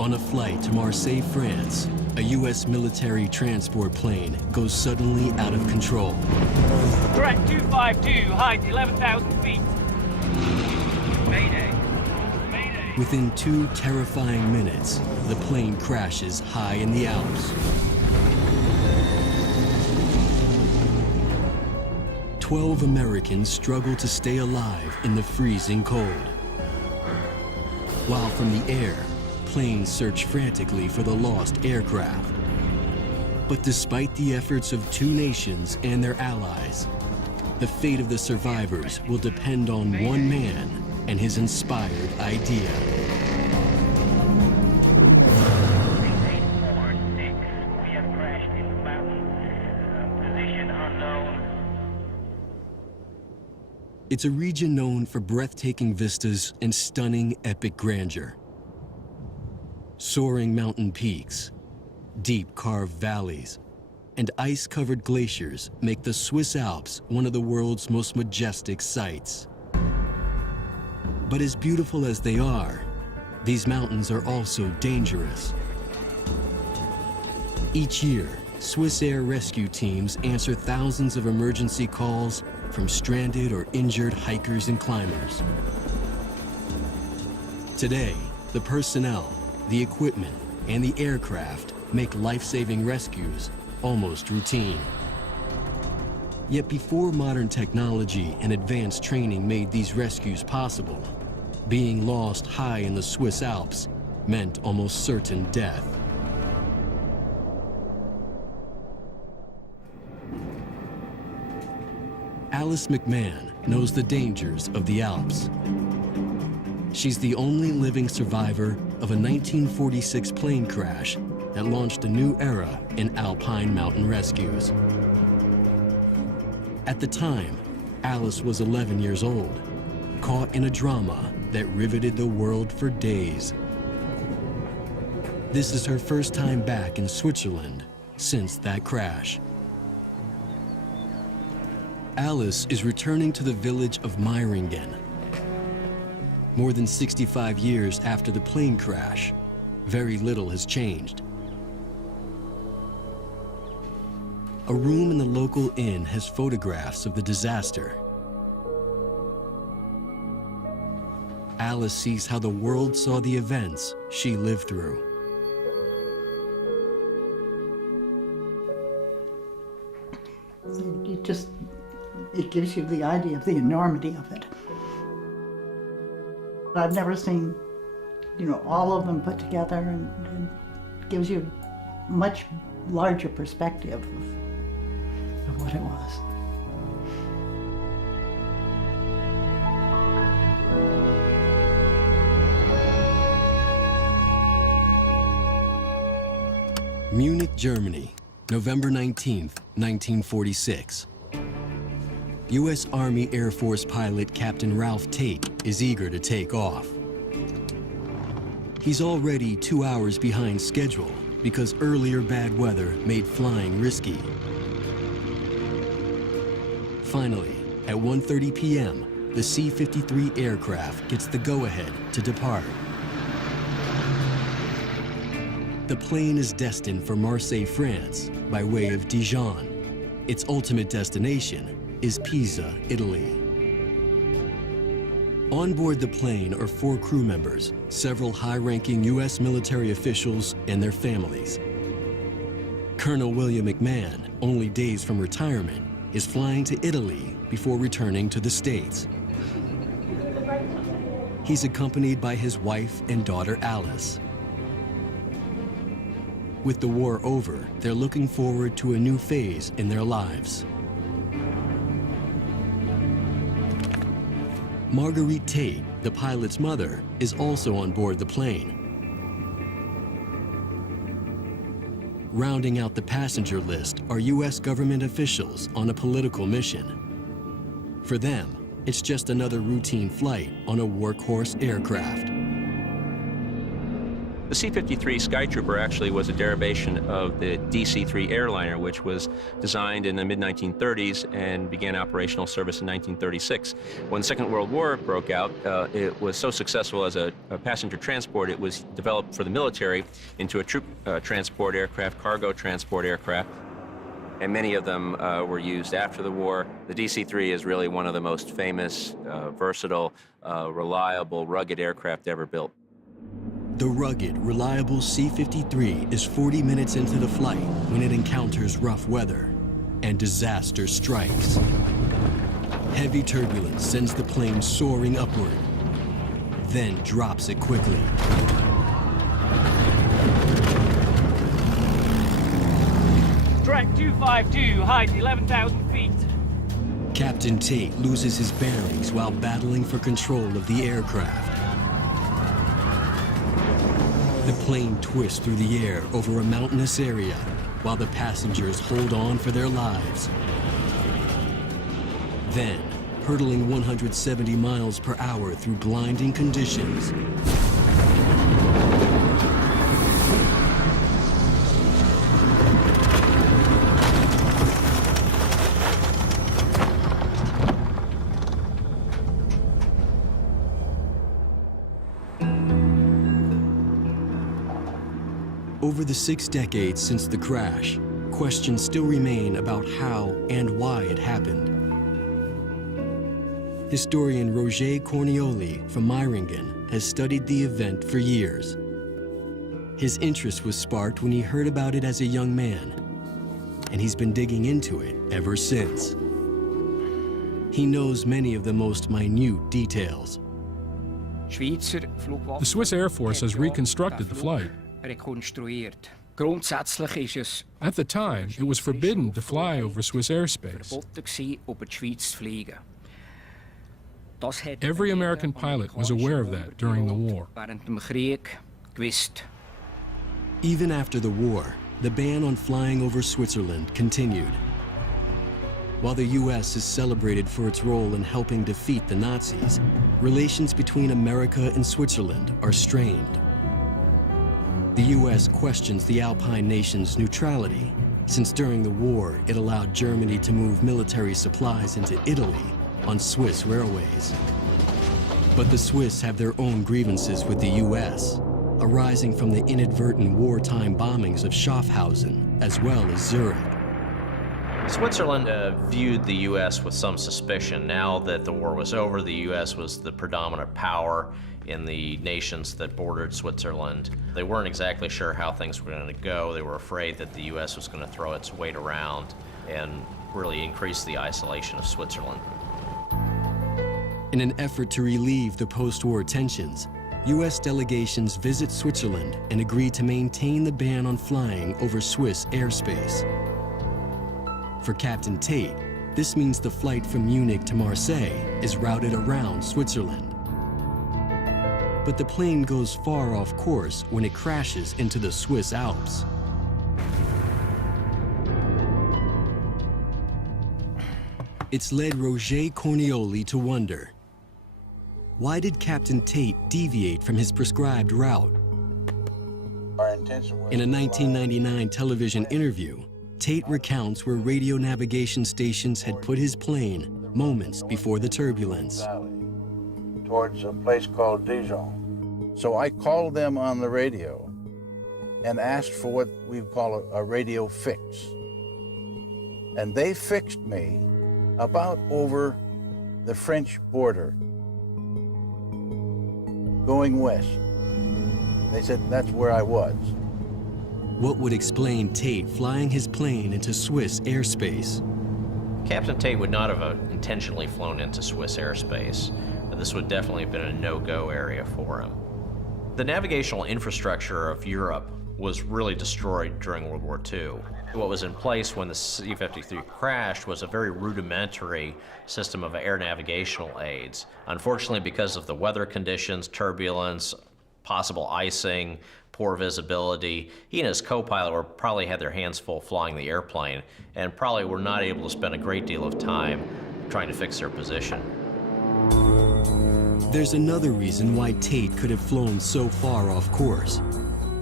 On a flight to Marseille, France, a U.S. military transport plane goes suddenly out of control. Threat 252, height 11,000 feet. Mayday. Mayday. Within 2 terrifying minutes, the plane crashes high in the Alps. 12 Americans struggle to stay alive in the freezing cold. While from the air, planes search frantically for the lost aircraft. But despite the efforts of 2 nations and their allies, the fate of the survivors will depend on one man and his inspired idea. We have crashed into mountain. Position unknown. It's a region known for breathtaking vistas and stunning epic grandeur. Soaring mountain peaks, deep carved valleys, and ice-covered glaciers make the Swiss Alps one of the world's most majestic sights. But as beautiful as they are, these mountains are also dangerous. Each year, Swiss air rescue teams answer thousands of emergency calls from stranded or injured hikers and climbers. Today, the personnel, the equipment, and the aircraft make life-saving rescues almost routine. Yet before modern technology and advanced training made these rescues possible, being lost high in the Swiss Alps meant almost certain death. Alice McMahon knows the dangers of the Alps. She's the only living survivor of a 1946 plane crash that launched a new era in alpine mountain rescues. At the time, Alice was 11 years old, caught in a drama that riveted the world for days. This is her first time back in Switzerland since that crash. Alice is returning to the village of Meiringen. More than 65 years after the plane crash, very little has changed. A room in the local inn has photographs of the disaster. Alice sees how the world saw the events she lived through. It gives you the idea of the enormity of it. I've never seen, all of them put together, and gives you a much larger perspective of what it was. Munich, Germany, November 19th, 1946. U.S. Army Air Force pilot Captain Ralph Tate is eager to take off. He's already 2 hours behind schedule because earlier bad weather made flying risky. Finally, at 1:30 p.m., the C-53 aircraft gets the go-ahead to depart. The plane is destined for Marseille, France, by way of Dijon. Its ultimate destination is Pisa, Italy. On board the plane are 4 crew members, several high-ranking U.S. military officials and their families. Colonel William McMahon, only days from retirement, is flying to Italy before returning to the States. He's accompanied by his wife and daughter Alice. With the war over, they're looking forward to a new phase in their lives. Marguerite Tate, the pilot's mother, is also on board the plane. Rounding out the passenger list are U.S. government officials on a political mission. For them, it's just another routine flight on a workhorse aircraft. The C-53 Skytrooper actually was a derivation of the DC-3 airliner, which was designed in the mid-1930s and began operational service in 1936. When the Second World War broke out, it was so successful as a passenger transport, it was developed for the military into a troop transport aircraft, cargo transport aircraft, and many of them were used after the war. The DC-3 is really one of the most famous, versatile, reliable, rugged aircraft ever built. The rugged, reliable C-53 is 40 minutes into the flight when it encounters rough weather, and disaster strikes. Heavy turbulence sends the plane soaring upward, then drops it quickly. Track 252, height 11,000 feet. Captain Tate loses his bearings while battling for control of the aircraft. The plane twists through the air over a mountainous area while the passengers hold on for their lives. Then, hurtling 170 miles per hour through blinding conditions, over the 6 decades since the crash, questions still remain about how and why it happened. Historian Roger Cornioli from Meiringen has studied the event for years. His interest was sparked when he heard about it as a young man, and he's been digging into it ever since. He knows many of the most minute details. The Swiss Air Force has reconstructed the flight. At the time, it was forbidden to fly over Swiss airspace. Every American pilot was aware of that during the war. Even after the war, the ban on flying over Switzerland continued. While the U.S. is celebrated for its role in helping defeat the Nazis, relations between America and Switzerland are strained. The U.S. questions the Alpine nation's neutrality, since during the war it allowed Germany to move military supplies into Italy on Swiss railways. But the Swiss have their own grievances with the U.S., arising from the inadvertent wartime bombings of Schaffhausen, as well as Zurich. Switzerland viewed the U.S. with some suspicion. Now that the war was over, the U.S. was the predominant power in the nations that bordered Switzerland. They weren't exactly sure how things were going to go. They were afraid that the U.S. was going to throw its weight around and really increase the isolation of Switzerland. In an effort to relieve the post-war tensions, U.S. delegations visit Switzerland and agree to maintain the ban on flying over Swiss airspace. For Captain Tate, this means the flight from Munich to Marseille is routed around Switzerland. But the plane goes far off course when it crashes into the Swiss Alps. It's led Roger Cornioli to wonder, why did Captain Tate deviate from his prescribed route? In a 1999 television interview, Tate recounts where radio navigation stations had put his plane moments before the turbulence. Towards a place called Dijon. So I called them on the radio and asked for what we call a radio fix. And they fixed me about over the French border, going west. They said that's where I was. What would explain Tate flying his plane into Swiss airspace? Captain Tate would not have intentionally flown into Swiss airspace. This would definitely have been a no-go area for him. The navigational infrastructure of Europe was really destroyed during World War II. What was in place when the C-53 crashed was a very rudimentary system of air navigational aids. Unfortunately, because of the weather conditions, turbulence, possible icing, poor visibility, he and his co-pilot probably had their hands full flying the airplane and probably were not able to spend a great deal of time trying to fix their position. There's another reason why Tate could have flown so far off course.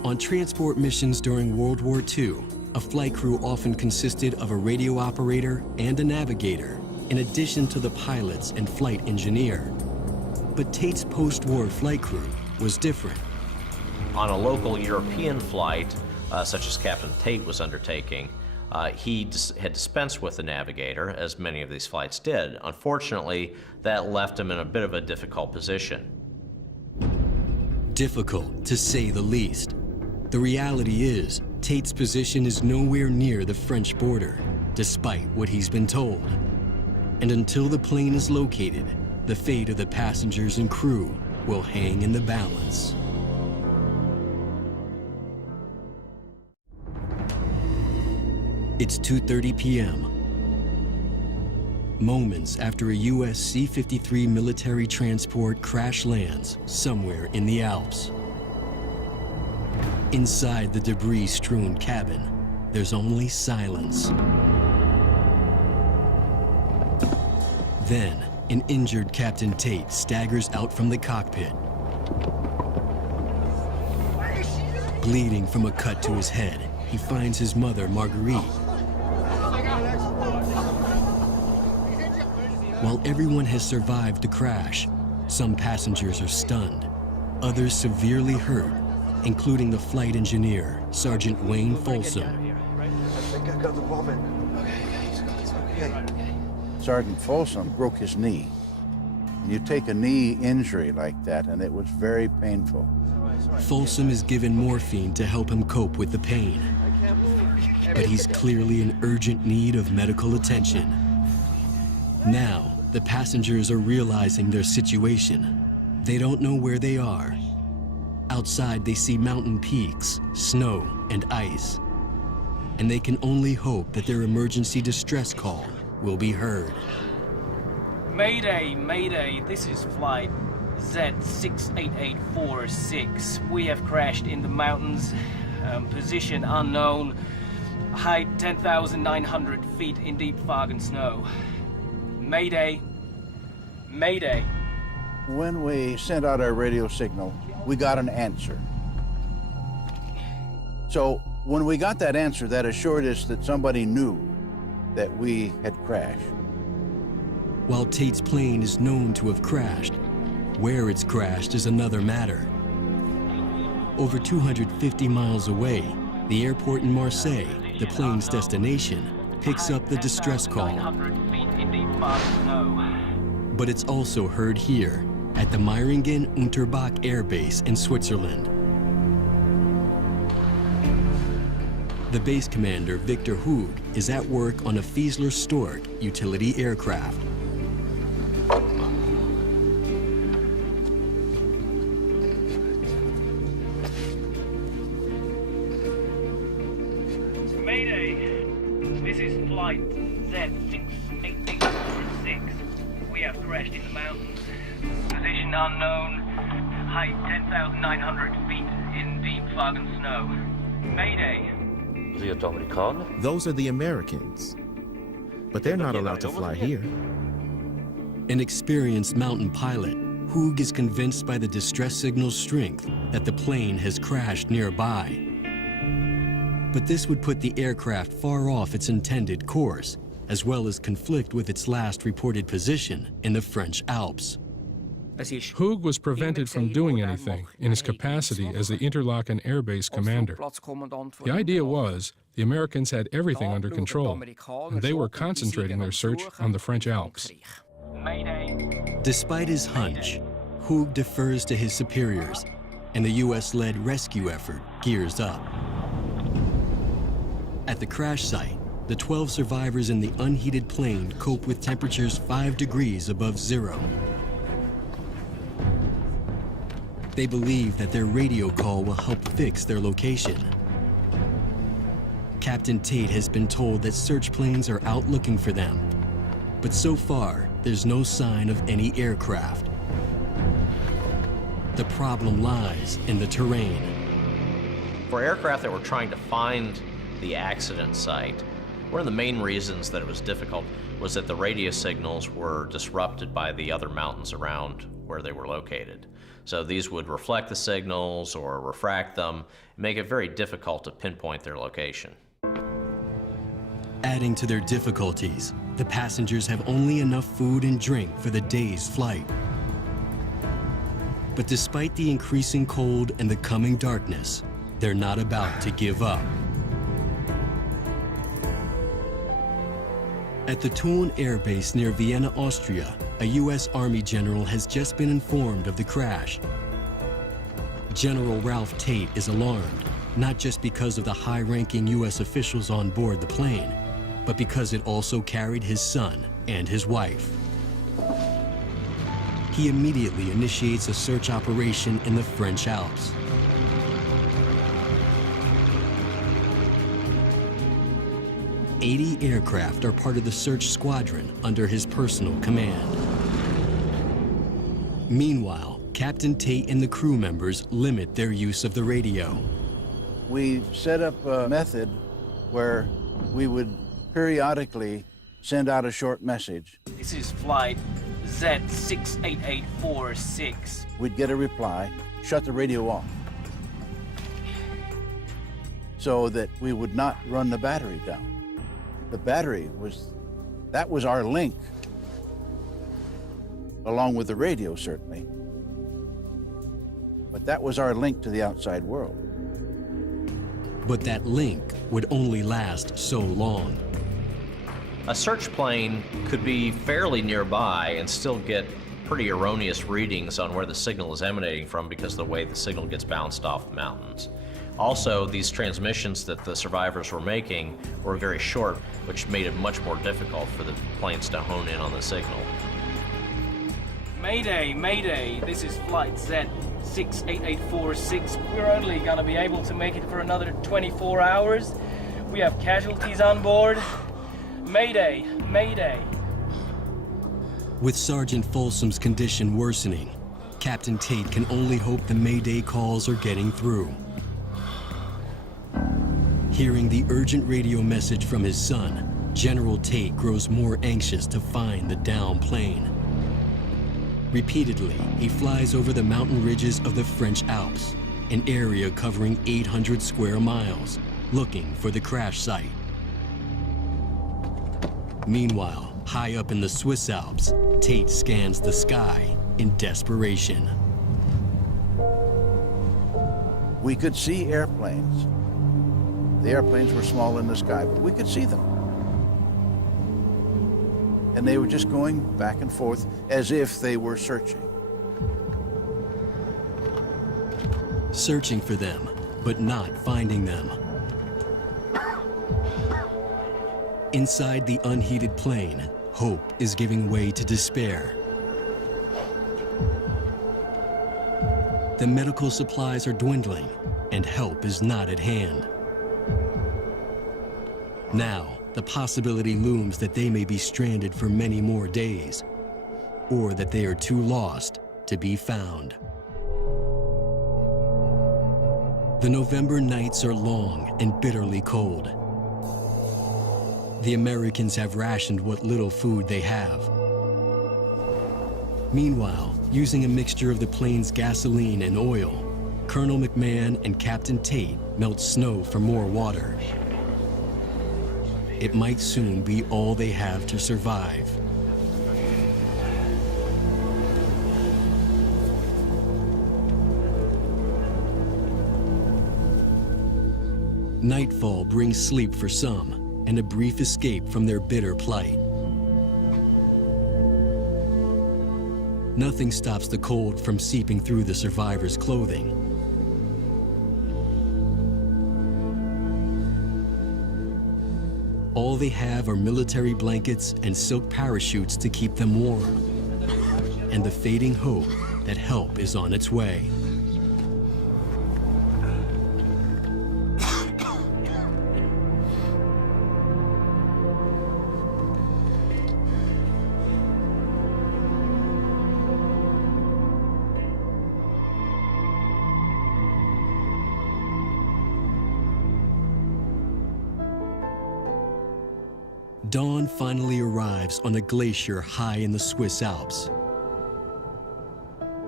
On transport missions during World War II, a flight crew often consisted of a radio operator and a navigator, in addition to the pilots and flight engineer. But Tate's post-war flight crew was different. On a local European flight, such as Captain Tate was undertaking, he had dispensed with the navigator, as many of these flights did. Unfortunately, that left him in a bit of a difficult position. Difficult, to say the least. The reality is, Tate's position is nowhere near the French border, despite what he's been told. And until the plane is located, the fate of the passengers and crew will hang in the balance. It's 2:30 p.m. Moments after a U.S. C-53 military transport crash lands somewhere in the Alps. Inside the debris-strewn cabin, there's only silence. Then, an injured Captain Tate staggers out from the cockpit. Bleeding from a cut to his head, he finds his mother, Marguerite. While everyone has survived the crash, some passengers are stunned, others severely hurt, including the flight engineer, Sergeant Wayne Folsom. I think I got the vomit. Okay. Sergeant Folsom broke his knee. You take a knee injury like that, and it was very painful. Folsom is given morphine to help him cope with the pain, but he's clearly in urgent need of medical attention. Now, the passengers are realizing their situation. They don't know where they are. Outside, they see mountain peaks, snow, and ice. And they can only hope that their emergency distress call will be heard. Mayday, Mayday, this is flight Z68846. We have crashed in the mountains, position unknown, height 10,900 feet in deep fog and snow. Mayday, Mayday. When we sent out our radio signal, we got an answer. So when we got that answer, that assured us that somebody knew that we had crashed. While Tate's plane is known to have crashed, where it's crashed is another matter. Over 250 miles away, the airport in Marseille, the plane's destination, picks up the distress call. But it's also heard here at the Meiringen-Unterbach Air Base in Switzerland. The base commander, Victor Hug, is at work on a Fiesler Stork utility aircraft. Mayday, this is flight Z68846. We have crashed in the mountains. Position unknown, height 10,900 feet in deep fog and snow. Mayday. Those are the Americans, but they're not allowed to fly here. An experienced mountain pilot, Hug is convinced by the distress signal's strength that the plane has crashed nearby. But this would put the aircraft far off its intended course, as well as conflict with its last reported position in the French Alps. Hug was prevented from doing anything in his capacity as the Interlaken Air Base commander. The idea was the Americans had everything under control, and they were concentrating their search on the French Alps. Despite his hunch, Hug defers to his superiors, and the U.S.-led rescue effort gears up. At the crash site, the 12 survivors in the unheated plane cope with temperatures 5 degrees above zero. They believe that their radio call will help fix their location. Captain Tate has been told that search planes are out looking for them, but so far, there's no sign of any aircraft. The problem lies in the terrain. For aircraft that were trying to find the accident site, one of the main reasons that it was difficult was that the radio signals were disrupted by the other mountains around where they were located. So these would reflect the signals or refract them, make it very difficult to pinpoint their location. Adding to their difficulties, the passengers have only enough food and drink for the day's flight. But despite the increasing cold and the coming darkness, they're not about to give up. At the Thun Air Base near Vienna, Austria, a U.S. Army general has just been informed of the crash. General Ralph Tate is alarmed, not just because of the high-ranking U.S. officials on board the plane, but because it also carried his son and his wife. He immediately initiates a search operation in the French Alps. "80 aircraft are part of the search squadron under his personal command. Meanwhile, Captain Tate and the crew members limit their use of the radio. We set up a method where we would periodically send out a short message. This is flight Z68846. We'd get a reply, shut the radio off, so that we would not run the battery down. The battery that was our link, along with the radio certainly, but that was our link to the outside world. But that link would only last so long. A search plane could be fairly nearby and still get pretty erroneous readings on where the signal is emanating from because of the way the signal gets bounced off the mountains. Also, these transmissions that the survivors were making were very short, which made it much more difficult for the planes to hone in on the signal. Mayday, mayday, this is flight Z68846. We're only gonna be able to make it for another 24 hours. We have casualties on board. Mayday, mayday. With Sergeant Folsom's condition worsening, Captain Tate can only hope the mayday calls are getting through. Hearing the urgent radio message from his son, General Tate grows more anxious to find the downed plane. Repeatedly, he flies over the mountain ridges of the French Alps, an area covering 800 square miles, looking for the crash site. Meanwhile, high up in the Swiss Alps, Tate scans the sky in desperation. We could see airplanes. The airplanes were small in the sky, but we could see them. And they were just going back and forth as if they were searching. Searching for them, but not finding them. Inside the unheated plane, hope is giving way to despair. The medical supplies are dwindling, and help is not at hand. Now, the possibility looms that they may be stranded for many more days, or that they are too lost to be found. The November nights are long and bitterly cold. The Americans have rationed what little food they have. Meanwhile, using a mixture of the plane's gasoline and oil, Colonel McMahon and Captain Tate melt snow for more water. It might soon be all they have to survive. Nightfall brings sleep for some, and a brief escape from their bitter plight. Nothing stops the cold from seeping through the survivors' clothing. All they have are military blankets and silk parachutes to keep them warm, and the fading hope that help is on its way. Dawn finally arrives on a glacier high in the Swiss Alps.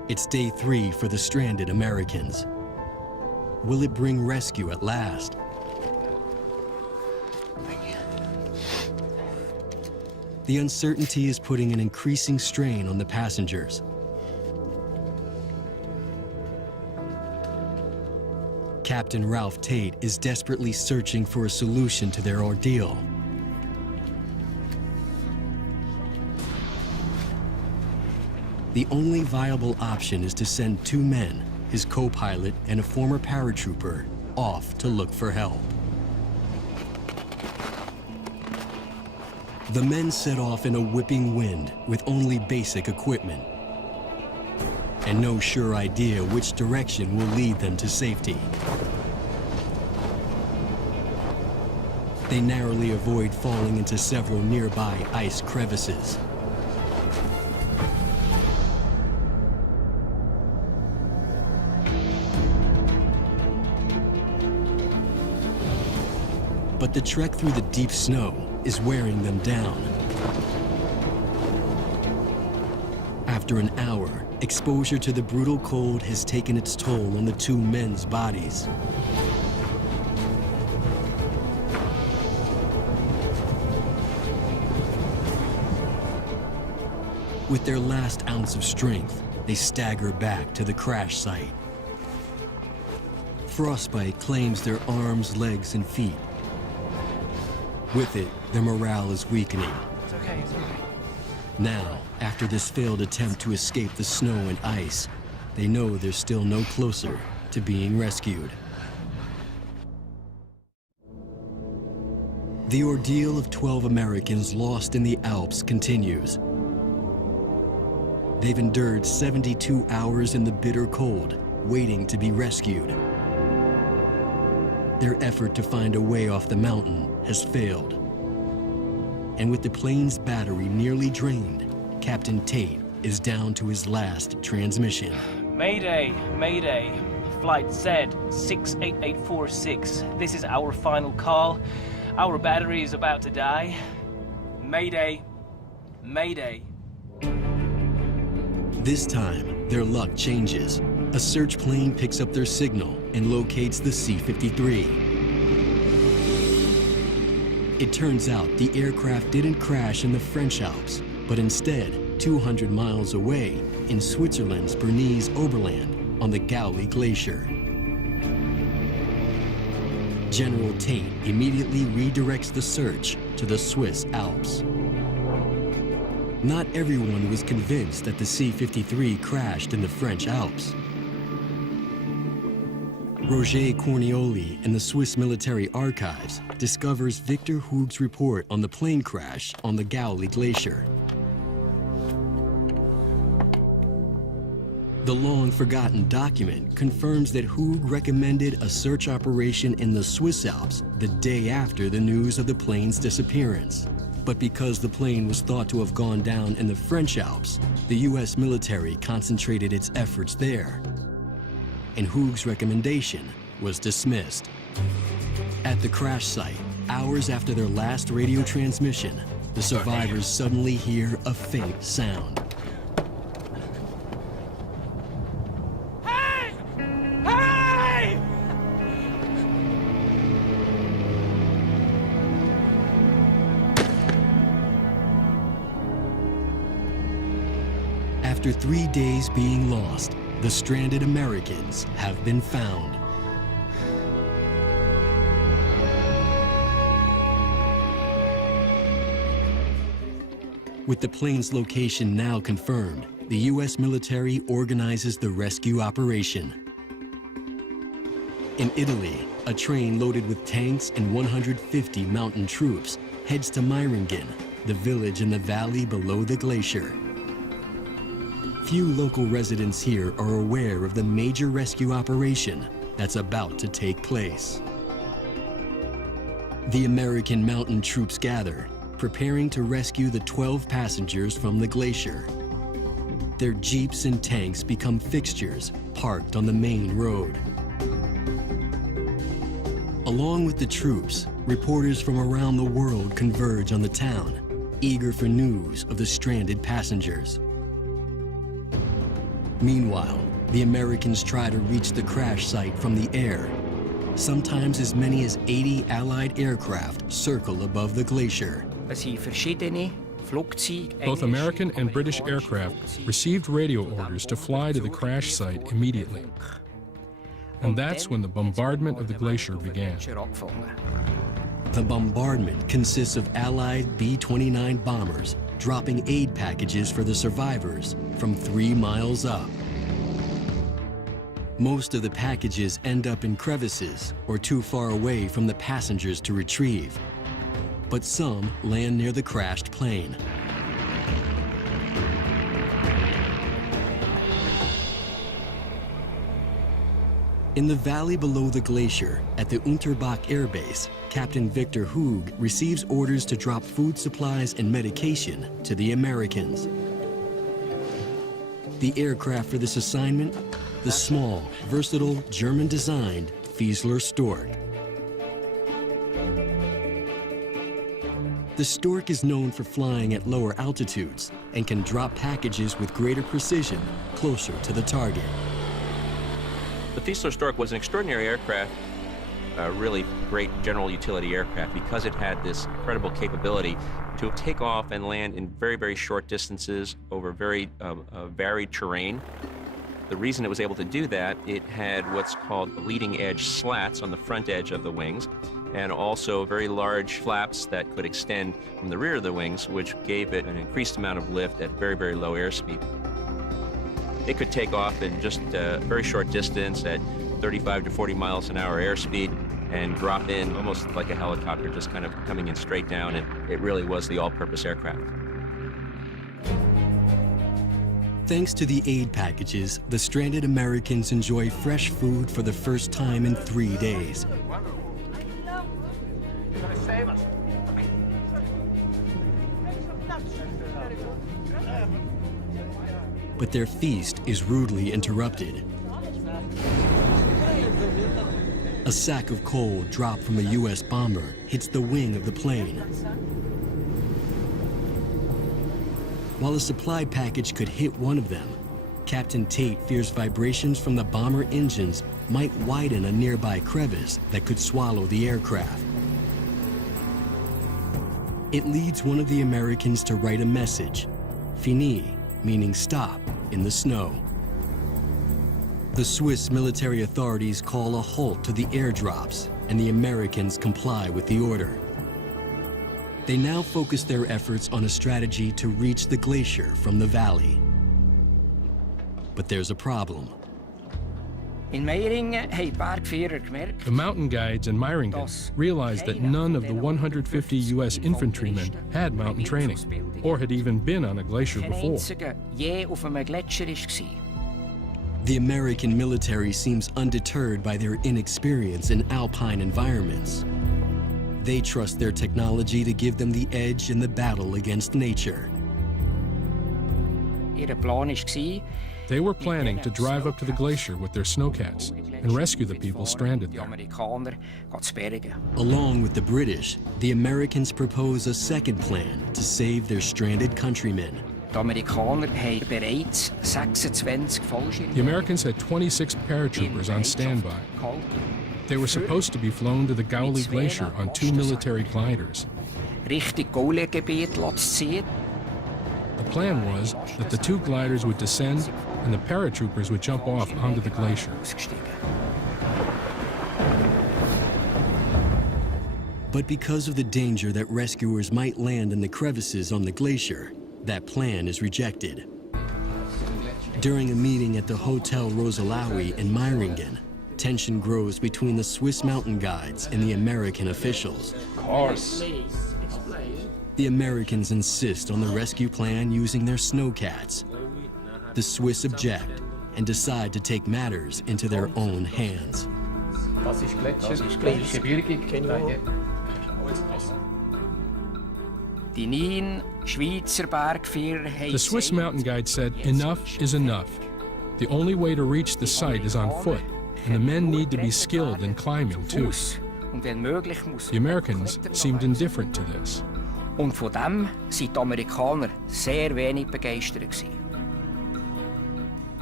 It's day 3 for the stranded Americans. Will it bring rescue at last? The uncertainty is putting an increasing strain on the passengers. Captain Ralph Tate is desperately searching for a solution to their ordeal. The only viable option is to send 2 men, his co-pilot and a former paratrooper, off to look for help. The men set off in a whipping wind with only basic equipment and no sure idea which direction will lead them to safety. They narrowly avoid falling into several nearby ice crevices. But the trek through the deep snow is wearing them down. After an hour, exposure to the brutal cold has taken its toll on the 2 men's bodies. With their last ounce of strength, they stagger back to the crash site. Frostbite claims their arms, legs, and feet. With it, their morale is weakening. It's okay, it's okay. Now, after this failed attempt to escape the snow and ice, they know they're still no closer to being rescued. The ordeal of 12 Americans lost in the Alps continues. They've endured 72 hours in the bitter cold, waiting to be rescued. Their effort to find a way off the mountain has failed. And with the plane's battery nearly drained, Captain Tate is down to his last transmission. Mayday, Mayday. Flight Z68846. This is our final call. Our battery is about to die. Mayday, Mayday. This time, their luck changes. A search plane picks up their signal and locates the C-53. It turns out the aircraft didn't crash in the French Alps, but instead 200 miles away in Switzerland's Bernese Oberland on the Gauli Glacier. General Tate immediately redirects the search to the Swiss Alps. Not everyone was convinced that the C-53 crashed in the French Alps. Roger Cornioli in the Swiss Military Archives discovers Victor Hugues' report on the plane crash on the Gauli Glacier. The long-forgotten document confirms that Hugues recommended a search operation in the Swiss Alps the day after the news of the plane's disappearance. But because the plane was thought to have gone down in the French Alps, the U.S. military concentrated its efforts there. And Hugues' recommendation was dismissed. At the crash site, hours after their last radio transmission, the survivors suddenly hear a faint sound. Hey! Hey! After 3 days being lost, the stranded Americans have been found. With the plane's location now confirmed, the U.S. military organizes the rescue operation. In Italy, a train loaded with tanks and 150 mountain troops heads to Meiringen, the village in the valley below the glacier. Few local residents here are aware of the major rescue operation that's about to take place. The American mountain troops gather, preparing to rescue the 12 passengers from the glacier. Their jeeps and tanks become fixtures parked on the main road. Along with the troops, reporters from around the world converge on the town, eager for news of the stranded passengers. Meanwhile, the Americans try to reach the crash site from the air. Sometimes as many as 80 Allied aircraft circle above the glacier. Both American and British aircraft received radio orders to fly to the crash site immediately. And that's when the bombardment of the glacier began. The bombardment consists of Allied B-29 bombers dropping aid packages for the survivors from 3 miles up. Most of the packages end up in crevices or too far away from the passengers to retrieve, but some land near the crashed plane. In the valley below the glacier, at the Unterbach Air Base, Captain Victor Hoog receives orders to drop food supplies and medication to the Americans. The aircraft for this assignment? The small, versatile, German-designed Fiesler Stork. The Stork is known for flying at lower altitudes and can drop packages with greater precision closer to the target. The Fiesler Stork was an extraordinary aircraft, a really great general utility aircraft, because it had this incredible capability to take off and land in very, very short distances over very varied terrain. The reason it was able to do that, it had what's called leading edge slats on the front edge of the wings, and also very large flaps that could extend from the rear of the wings, which gave it an increased amount of lift at very, very low airspeed. It could take off in just a very short distance at 35 to 40 miles an hour airspeed and drop in almost like a helicopter, just kind of coming in straight down, and it really was the all-purpose aircraft. Thanks to the aid packages, the stranded Americans enjoy fresh food for the first time in 3 days. But their feast is rudely interrupted. A sack of coal dropped from a U.S. bomber hits the wing of the plane. While a supply package could hit one of them, Captain Tate fears vibrations from the bomber engines might widen a nearby crevice that could swallow the aircraft. It leads one of the Americans to write a message, "Fini," meaning stop, in the snow. The Swiss military authorities call a halt to the airdrops, and the Americans comply with the order. They now focus their efforts on a strategy to reach the glacier from the valley. But there's a problem. The mountain guides in Meiringen realized that none of the 150 U.S. infantrymen had mountain training or had even been on a glacier before. The American military seems undeterred by their inexperience in alpine environments. They trust their technology to give them the edge in the battle against nature. They were planning to drive up to the glacier with their snowcats and rescue the people stranded there. Along with the British, the Americans propose a second plan to save their stranded countrymen. The Americans had 26 paratroopers on standby. They were supposed to be flown to the Gauli Glacier on 2 military gliders. The plan was that the 2 gliders would descend and the paratroopers would jump off onto the glacier. But because of the danger that rescuers might land in the crevices on the glacier, that plan is rejected. During a meeting at the Hotel Rosalaui in Meiringen, tension grows between the Swiss mountain guides and the American officials. Of course. The Americans insist on the rescue plan using their snowcats. The Swiss object and decide to take matters into their own hands. The Swiss mountain guide said, "Enough is enough. The only way to reach the site is on foot, and the men need to be skilled in climbing too." The Americans seemed indifferent to this. Und von dem sind die Amerikaner sehr wenig begeistert gewesen.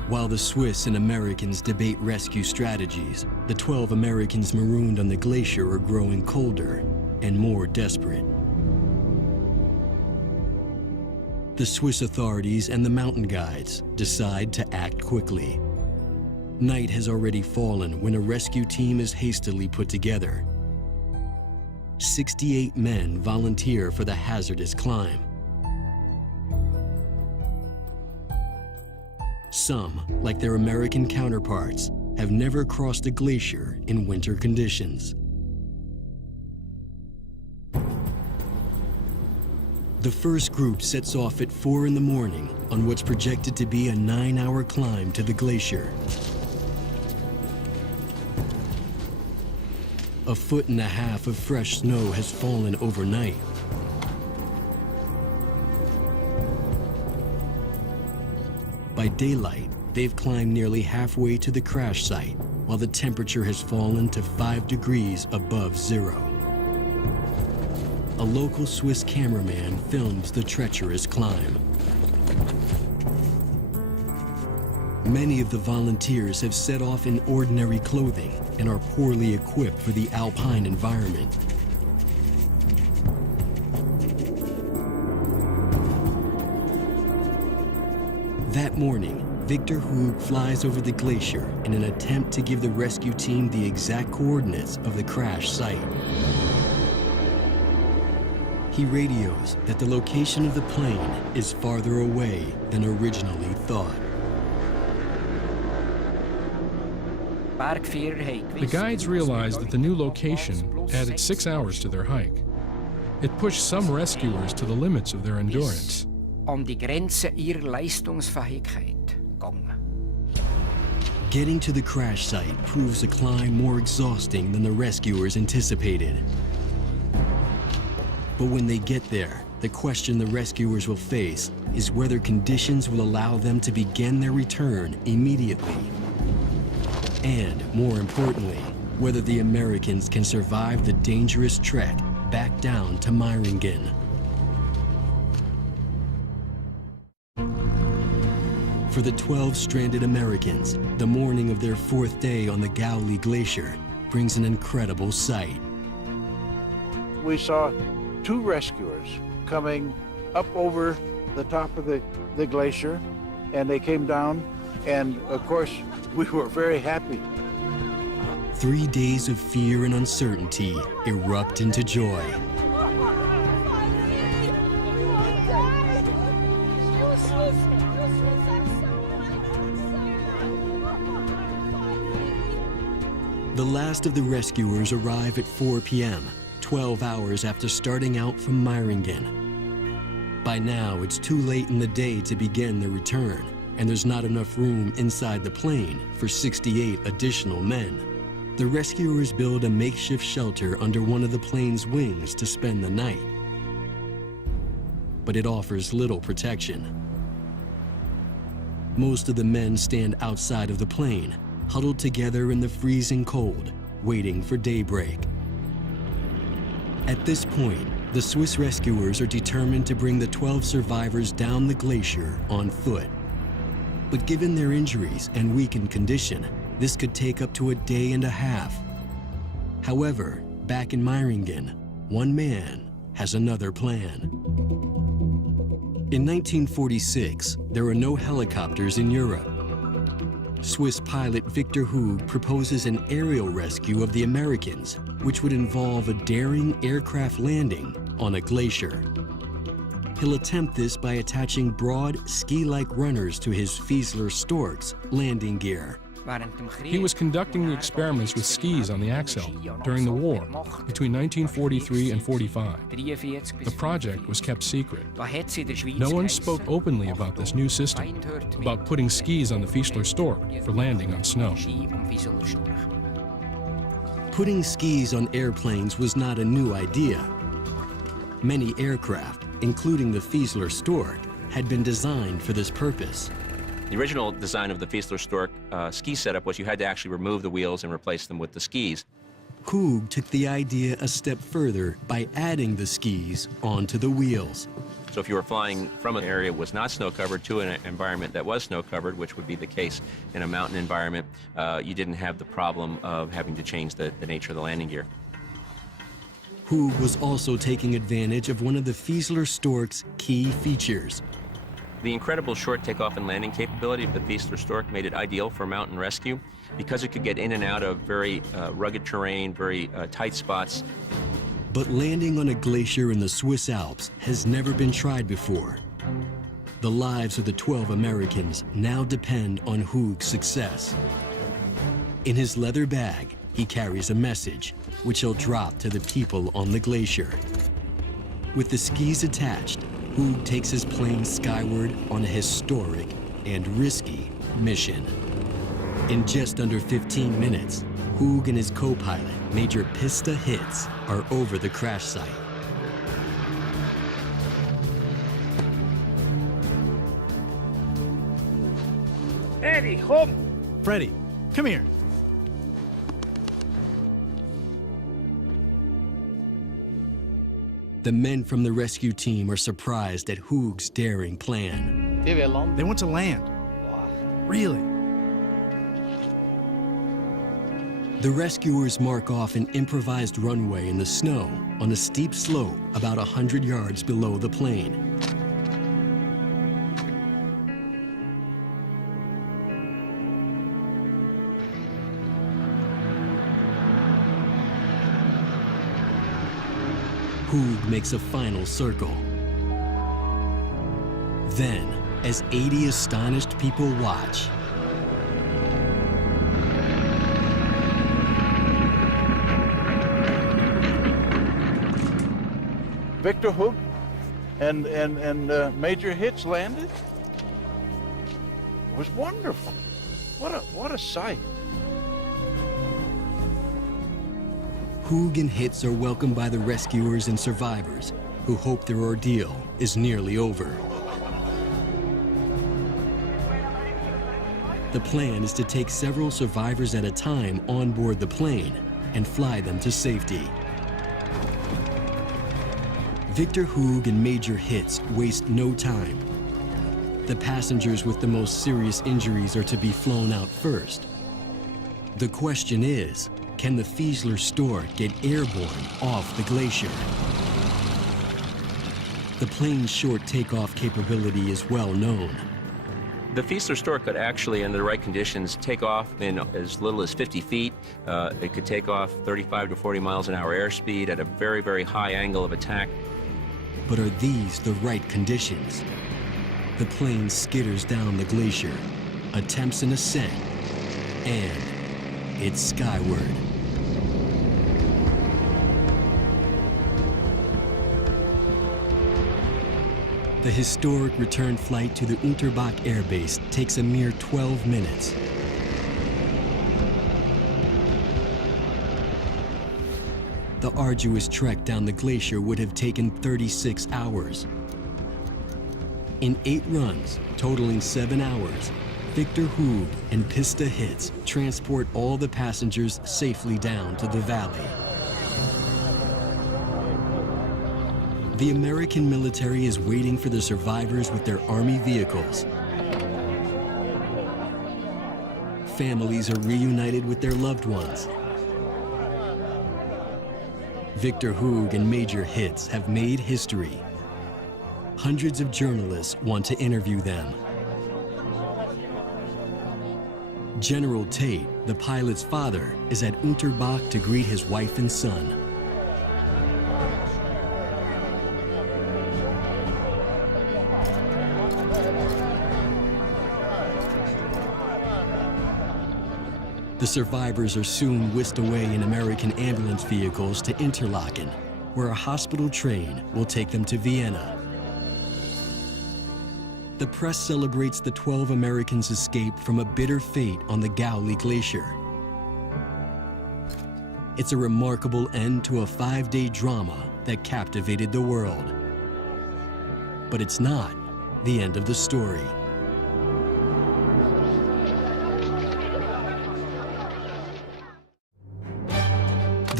While the Swiss and Americans debate rescue strategies, the 12 Americans marooned on the glacier are growing colder and more desperate. The Swiss authorities and the mountain guides decide to act quickly. Night has already fallen when a rescue team is hastily put together. 68 men volunteer for the hazardous climb. Some, like their American counterparts, have never crossed a glacier in winter conditions. The first group sets off at 4 in the morning on what's projected to be a 9-hour climb to the glacier. A 1.5 feet of fresh snow has fallen overnight. By daylight, they've climbed nearly halfway to the crash site, while the temperature has fallen to 5 degrees above zero. A local Swiss cameraman films the treacherous climb. Many of the volunteers have set off in ordinary clothing and are poorly equipped for the alpine environment. That morning, Victor Hug flies over the glacier in an attempt to give the rescue team the exact coordinates of the crash site. He radios that the location of the plane is farther away than originally thought. The guides realized that the new location added 6 hours to their hike. It pushed some rescuers to the limits of their endurance. Getting to the crash site proves a climb more exhausting than the rescuers anticipated. But when they get there, the question the rescuers will face is whether conditions will allow them to begin their return immediately. And, more importantly, whether the Americans can survive the dangerous trek back down to Meiringen. For the 12 stranded Americans, the morning of their 4th day on the Gauli Glacier brings an incredible sight. We saw 2 rescuers coming up over the top of the glacier, and they came down, and of course, we were very happy. 3 days of fear and uncertainty erupt into joy. The last of the rescuers arrive at 4 p.m., 12 hours after starting out from Meiringen. By now, it's too late in the day to begin their return, and there's not enough room inside the plane for 68 additional men. The rescuers build a makeshift shelter under one of the plane's wings to spend the night. But it offers little protection. Most of the men stand outside of the plane, huddled together in the freezing cold, waiting for daybreak. At this point, the Swiss rescuers are determined to bring the 12 survivors down the glacier on foot. But given their injuries and weakened condition, this could take up to a day and a half. However, back in Meiringen, one man has another plan. In 1946, there are no helicopters in Europe. Swiss pilot Victor Hug proposes an aerial rescue of the Americans, which would involve a daring aircraft landing on a glacier. He'll attempt this by attaching broad, ski-like runners to his Fiesler Stork's landing gear. He was conducting the experiments with skis on the Axel during the war between 1943 and 45. The project was kept secret. No one spoke openly about this new system, about putting skis on the Fiesler Stork for landing on snow. Putting skis on airplanes was not a new idea. Many aircraft, including the Fiesler Stork, had been designed for this purpose. The original design of the Fiesler Stork ski setup was you had to actually remove the wheels and replace them with the skis. Hoog took the idea a step further by adding the skis onto the wheels. So if you were flying from an area that was not snow-covered to an environment that was snow-covered, which would be the case in a mountain environment, you didn't have the problem of having to change the nature of the landing gear. Hoog was also taking advantage of one of the Fiesler Stork's key features. The incredible short takeoff and landing capability of the Fiesler Stork made it ideal for mountain rescue because it could get in and out of very rugged terrain, very tight spots. But landing on a glacier in the Swiss Alps has never been tried before. The lives of the 12 Americans now depend on Hoog's success. In his leather bag, he carries a message, which he'll drop to the people on the glacier. With the skis attached, Hoog takes his plane skyward on a historic and risky mission. In just under 15 minutes, Hoog and his co-pilot, Major Pista Hitz, are over the crash site. Eddie, home! Freddie, come here. The men from the rescue team are surprised at Hoog's daring plan. They want to land. Really? The rescuers mark off an improvised runway in the snow on a steep slope about 100 yards below the plane. Hoog makes a final circle. Then, as 80 astonished people watch, Victor Hoog and Major Hitz landed. It was wonderful. What a sight. Hoog and Hitz are welcomed by the rescuers and survivors, who hope their ordeal is nearly over. The plan is to take several survivors at a time on board the plane and fly them to safety. Victor Hoog and Major Hitz waste no time. The passengers with the most serious injuries are to be flown out first. The question is, can the Fiesler Stork get airborne off the glacier? The plane's short takeoff capability is well known. The Fiesler Stork could actually, under the right conditions, take off in as little as 50 feet. It could take off 35 to 40 miles an hour airspeed at a very, very high angle of attack. But are these the right conditions? The plane skitters down the glacier, attempts an ascent, and it's skyward. The historic return flight to the Unterbach Air Base takes a mere 12 minutes. The arduous trek down the glacier would have taken 36 hours. In 8 runs, totaling 7 hours, Victor Hoog and Pista Hitz transport all the passengers safely down to the valley. The American military is waiting for the survivors with their army vehicles. Families are reunited with their loved ones. Victor Hoog and Major Hitz have made history. Hundreds of journalists want to interview them. General Tate, the pilot's father, is at Unterbach to greet his wife and son. The survivors are soon whisked away in American ambulance vehicles to Interlaken, where a hospital train will take them to Vienna. The press celebrates the 12 Americans' escape from a bitter fate on the Gowli Glacier. It's a remarkable end to a 5-day drama that captivated the world. But it's not the end of the story.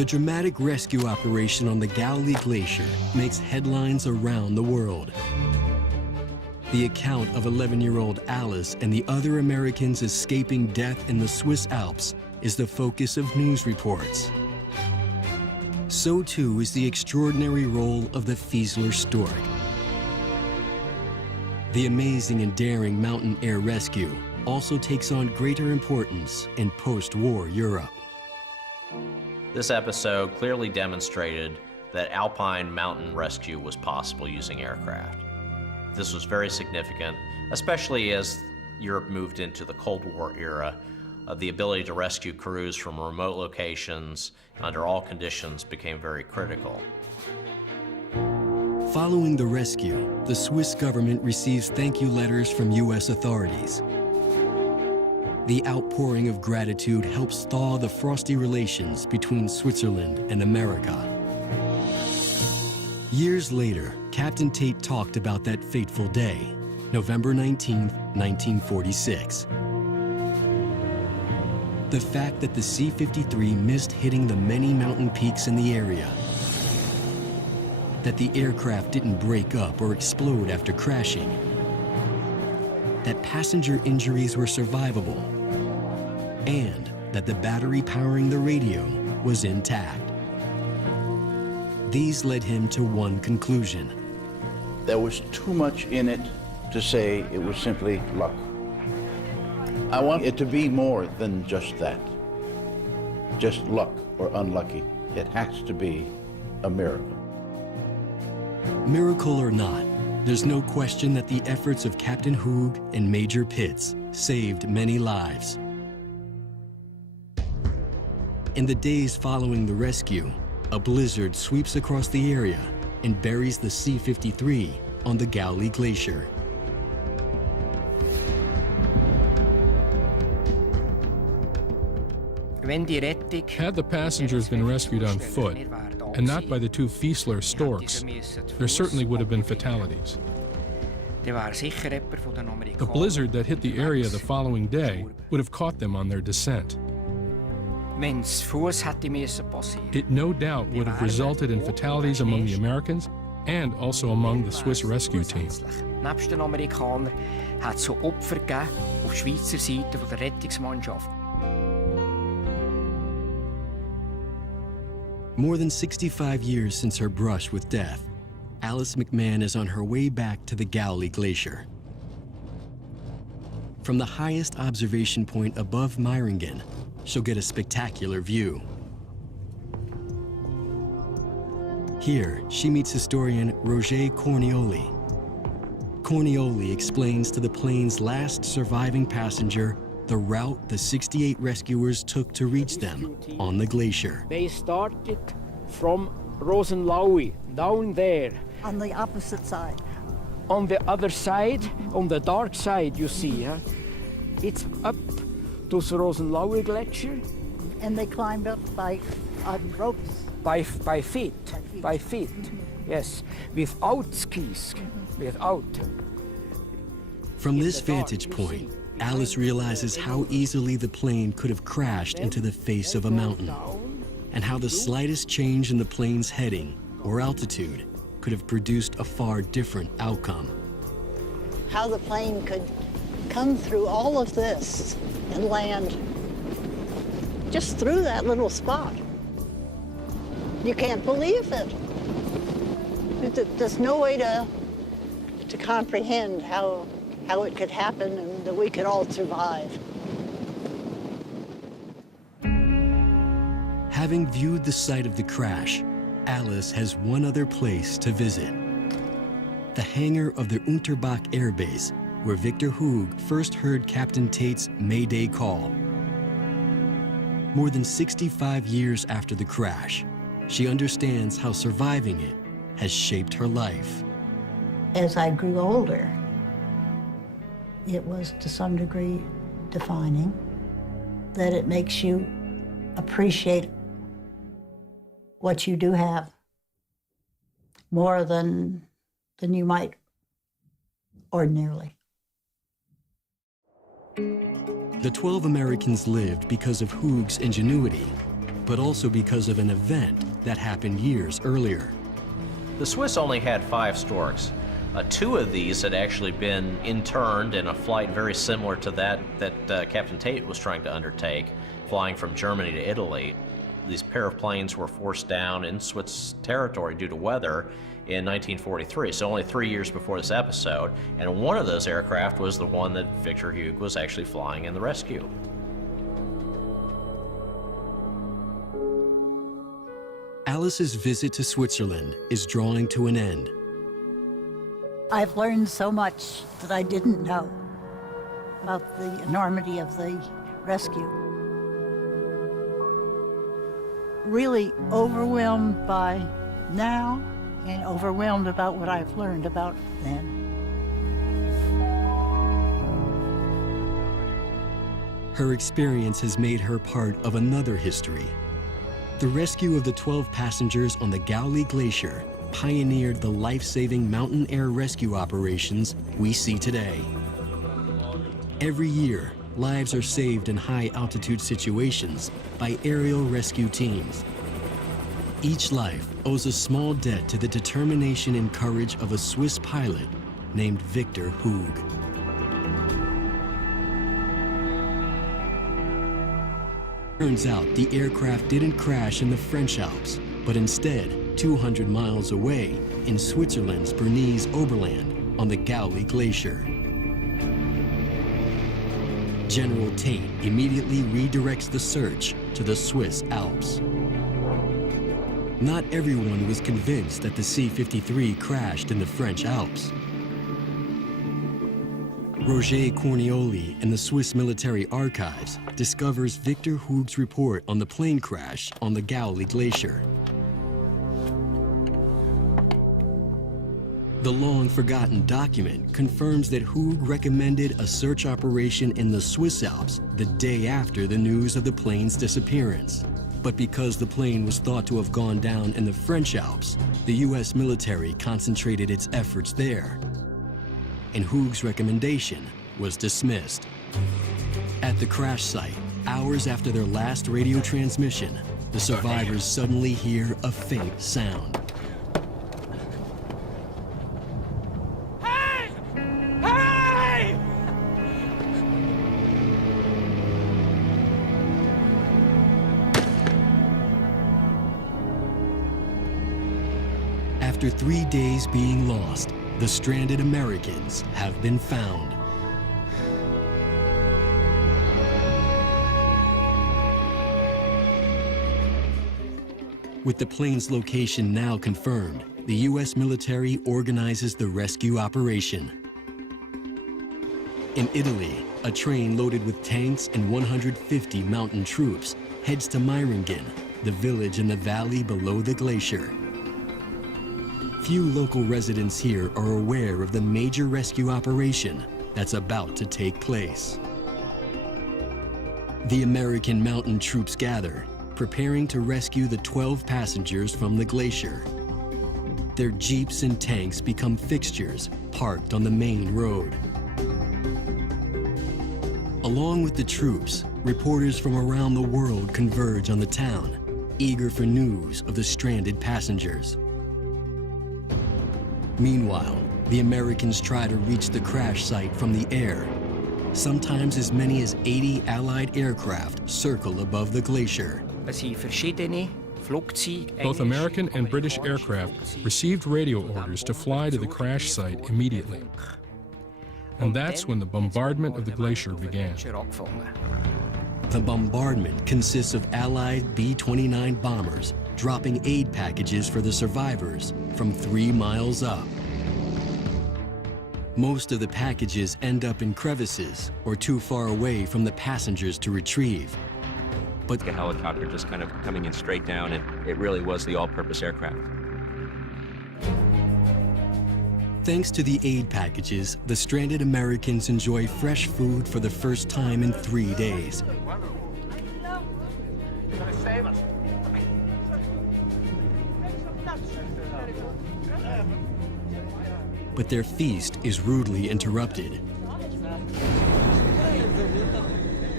The dramatic rescue operation on the Galilee Glacier makes headlines around the world. The account of 11-year-old Alice and the other Americans escaping death in the Swiss Alps is the focus of news reports. So too is the extraordinary role of the Fiesler stork. The amazing and daring mountain air rescue also takes on greater importance in post-war Europe. This episode clearly demonstrated that alpine mountain rescue was possible using aircraft. This was very significant, especially as Europe moved into the Cold War era. The ability to rescue crews from remote locations under all conditions became very critical. Following the rescue, the Swiss government receives thank you letters from U.S. authorities. The outpouring of gratitude helps thaw the frosty relations between Switzerland and America. Years later, Captain Tate talked about that fateful day, November 19, 1946. The fact that the C-53 missed hitting the many mountain peaks in the area, that the aircraft didn't break up or explode after crashing, that passenger injuries were survivable, and that the battery powering the radio was intact. These led him to one conclusion. There was too much in it to say it was simply luck. I want it to be more than just that. Just luck or unlucky. It has to be a miracle. Miracle or not, there's no question that the efforts of Captain Hoog and Major Pitts saved many lives. In the days following the rescue, a blizzard sweeps across the area and buries the C-53 on the Galilee Glacier. Had the passengers been rescued on foot, and not by the two Fiesler storks, there certainly would have been fatalities. The blizzard that hit the area the following day would have caught them on their descent. It no doubt would have resulted in fatalities among the Americans and also among the Swiss rescue team. Nebst den Amerikanern hat es so Opfer gegeben auf Schweizer Seite von der Rettungsmannschaft. More than 65 years since her brush with death, Alice McMahon is on her way back to the Galilee Glacier. From the highest observation point above Meiringen, she'll get a spectacular view. Here, she meets historian Roger Cornioli. Cornioli explains to the plane's last surviving passenger the route the 68 rescuers took to reach them on the glacier. They started from Rosenlaui, down there. On the opposite side. On the other side, on the dark side, you see, huh? It's up to the Rosenlaui glacier. And they climbed up on ropes? By feet. By feet, yes. Without skis, without. From this vantage point, Alice realizes how easily the plane could have crashed into the face of a mountain, and how the slightest change in the plane's heading or altitude could have produced a far different outcome. How the plane could come through all of this and land just through that little spot. You can't believe it. There's no way to comprehend how it could happen and that we could all survive. Having viewed the site of the crash, Alice has one other place to visit. The hangar of the Unterbach Air Base, where Victor Hoog first heard Captain Tate's Mayday call. More than 65 years after the crash, she understands how surviving it has shaped her life. As I grew older, it was to some degree defining, that it makes you appreciate what you do have more than you might ordinarily. The 12 Americans lived because of Hoog's ingenuity but also because of an event that happened years earlier. The Swiss only had 5 storks. 2 of these had actually been interned in a flight very similar to that Captain Tate was trying to undertake, flying from Germany to Italy. These pair of planes were forced down in Swiss territory due to weather in 1943, so only 3 years before this episode, and one of those aircraft was the one that Victor Hugh was actually flying in the rescue. Alice's visit to Switzerland is drawing to an end. I've learned so much that I didn't know about the enormity of the rescue. Really overwhelmed by now and overwhelmed about what I've learned about then. Her experience has made her part of another history. The rescue of the 12 passengers on the Gowley Glacier pioneered the life-saving mountain air rescue operations we see today. Every year, lives are saved in high-altitude situations by aerial rescue teams. Each life owes a small debt to the determination and courage of a Swiss pilot named Victor Hugh. Turns out the aircraft didn't crash in the French Alps, but instead 200 miles away in Switzerland's Bernese Oberland on the Gowley Glacier. General Tate immediately redirects the search to the Swiss Alps. Not everyone was convinced that the C-53 crashed in the French Alps. Roger Cornioli in the Swiss Military Archives discovers Victor Hugh's report on the plane crash on the Gowley Glacier. The long-forgotten document confirms that Hugh recommended a search operation in the Swiss Alps the day after the news of the plane's disappearance. But because the plane was thought to have gone down in the French Alps, the U.S. military concentrated its efforts there. And Hugh's recommendation was dismissed. At the crash site, hours after their last radio transmission, the survivors suddenly hear a faint sound. Hey! Hey! After 3 days being lost, the stranded Americans have been found. With the plane's location now confirmed, the U.S. military organizes the rescue operation. In Italy, a train loaded with tanks and 150 mountain troops heads to Meiringen, the village in the valley below the glacier. Few local residents here are aware of the major rescue operation that's about to take place. The American mountain troops gather, preparing to rescue the 12 passengers from the glacier. Their jeeps and tanks become fixtures parked on the main road. Along with the troops, reporters from around the world converge on the town, eager for news of the stranded passengers. Meanwhile, the Americans try to reach the crash site from the air. Sometimes as many as 80 Allied aircraft circle above the glacier. Both American and British aircraft received radio orders to fly to the crash site immediately. And that's when the bombardment of the glacier began. The bombardment consists of Allied B-29 bombers dropping aid packages for the survivors from 3 miles up. Most of the packages end up in crevices or too far away from the passengers to retrieve. But a helicopter just kind of coming in straight down, and it really was the all-purpose aircraft. Thanks to the aid packages, the stranded Americans enjoy fresh food for the first time in 3 days. But their feast is rudely interrupted.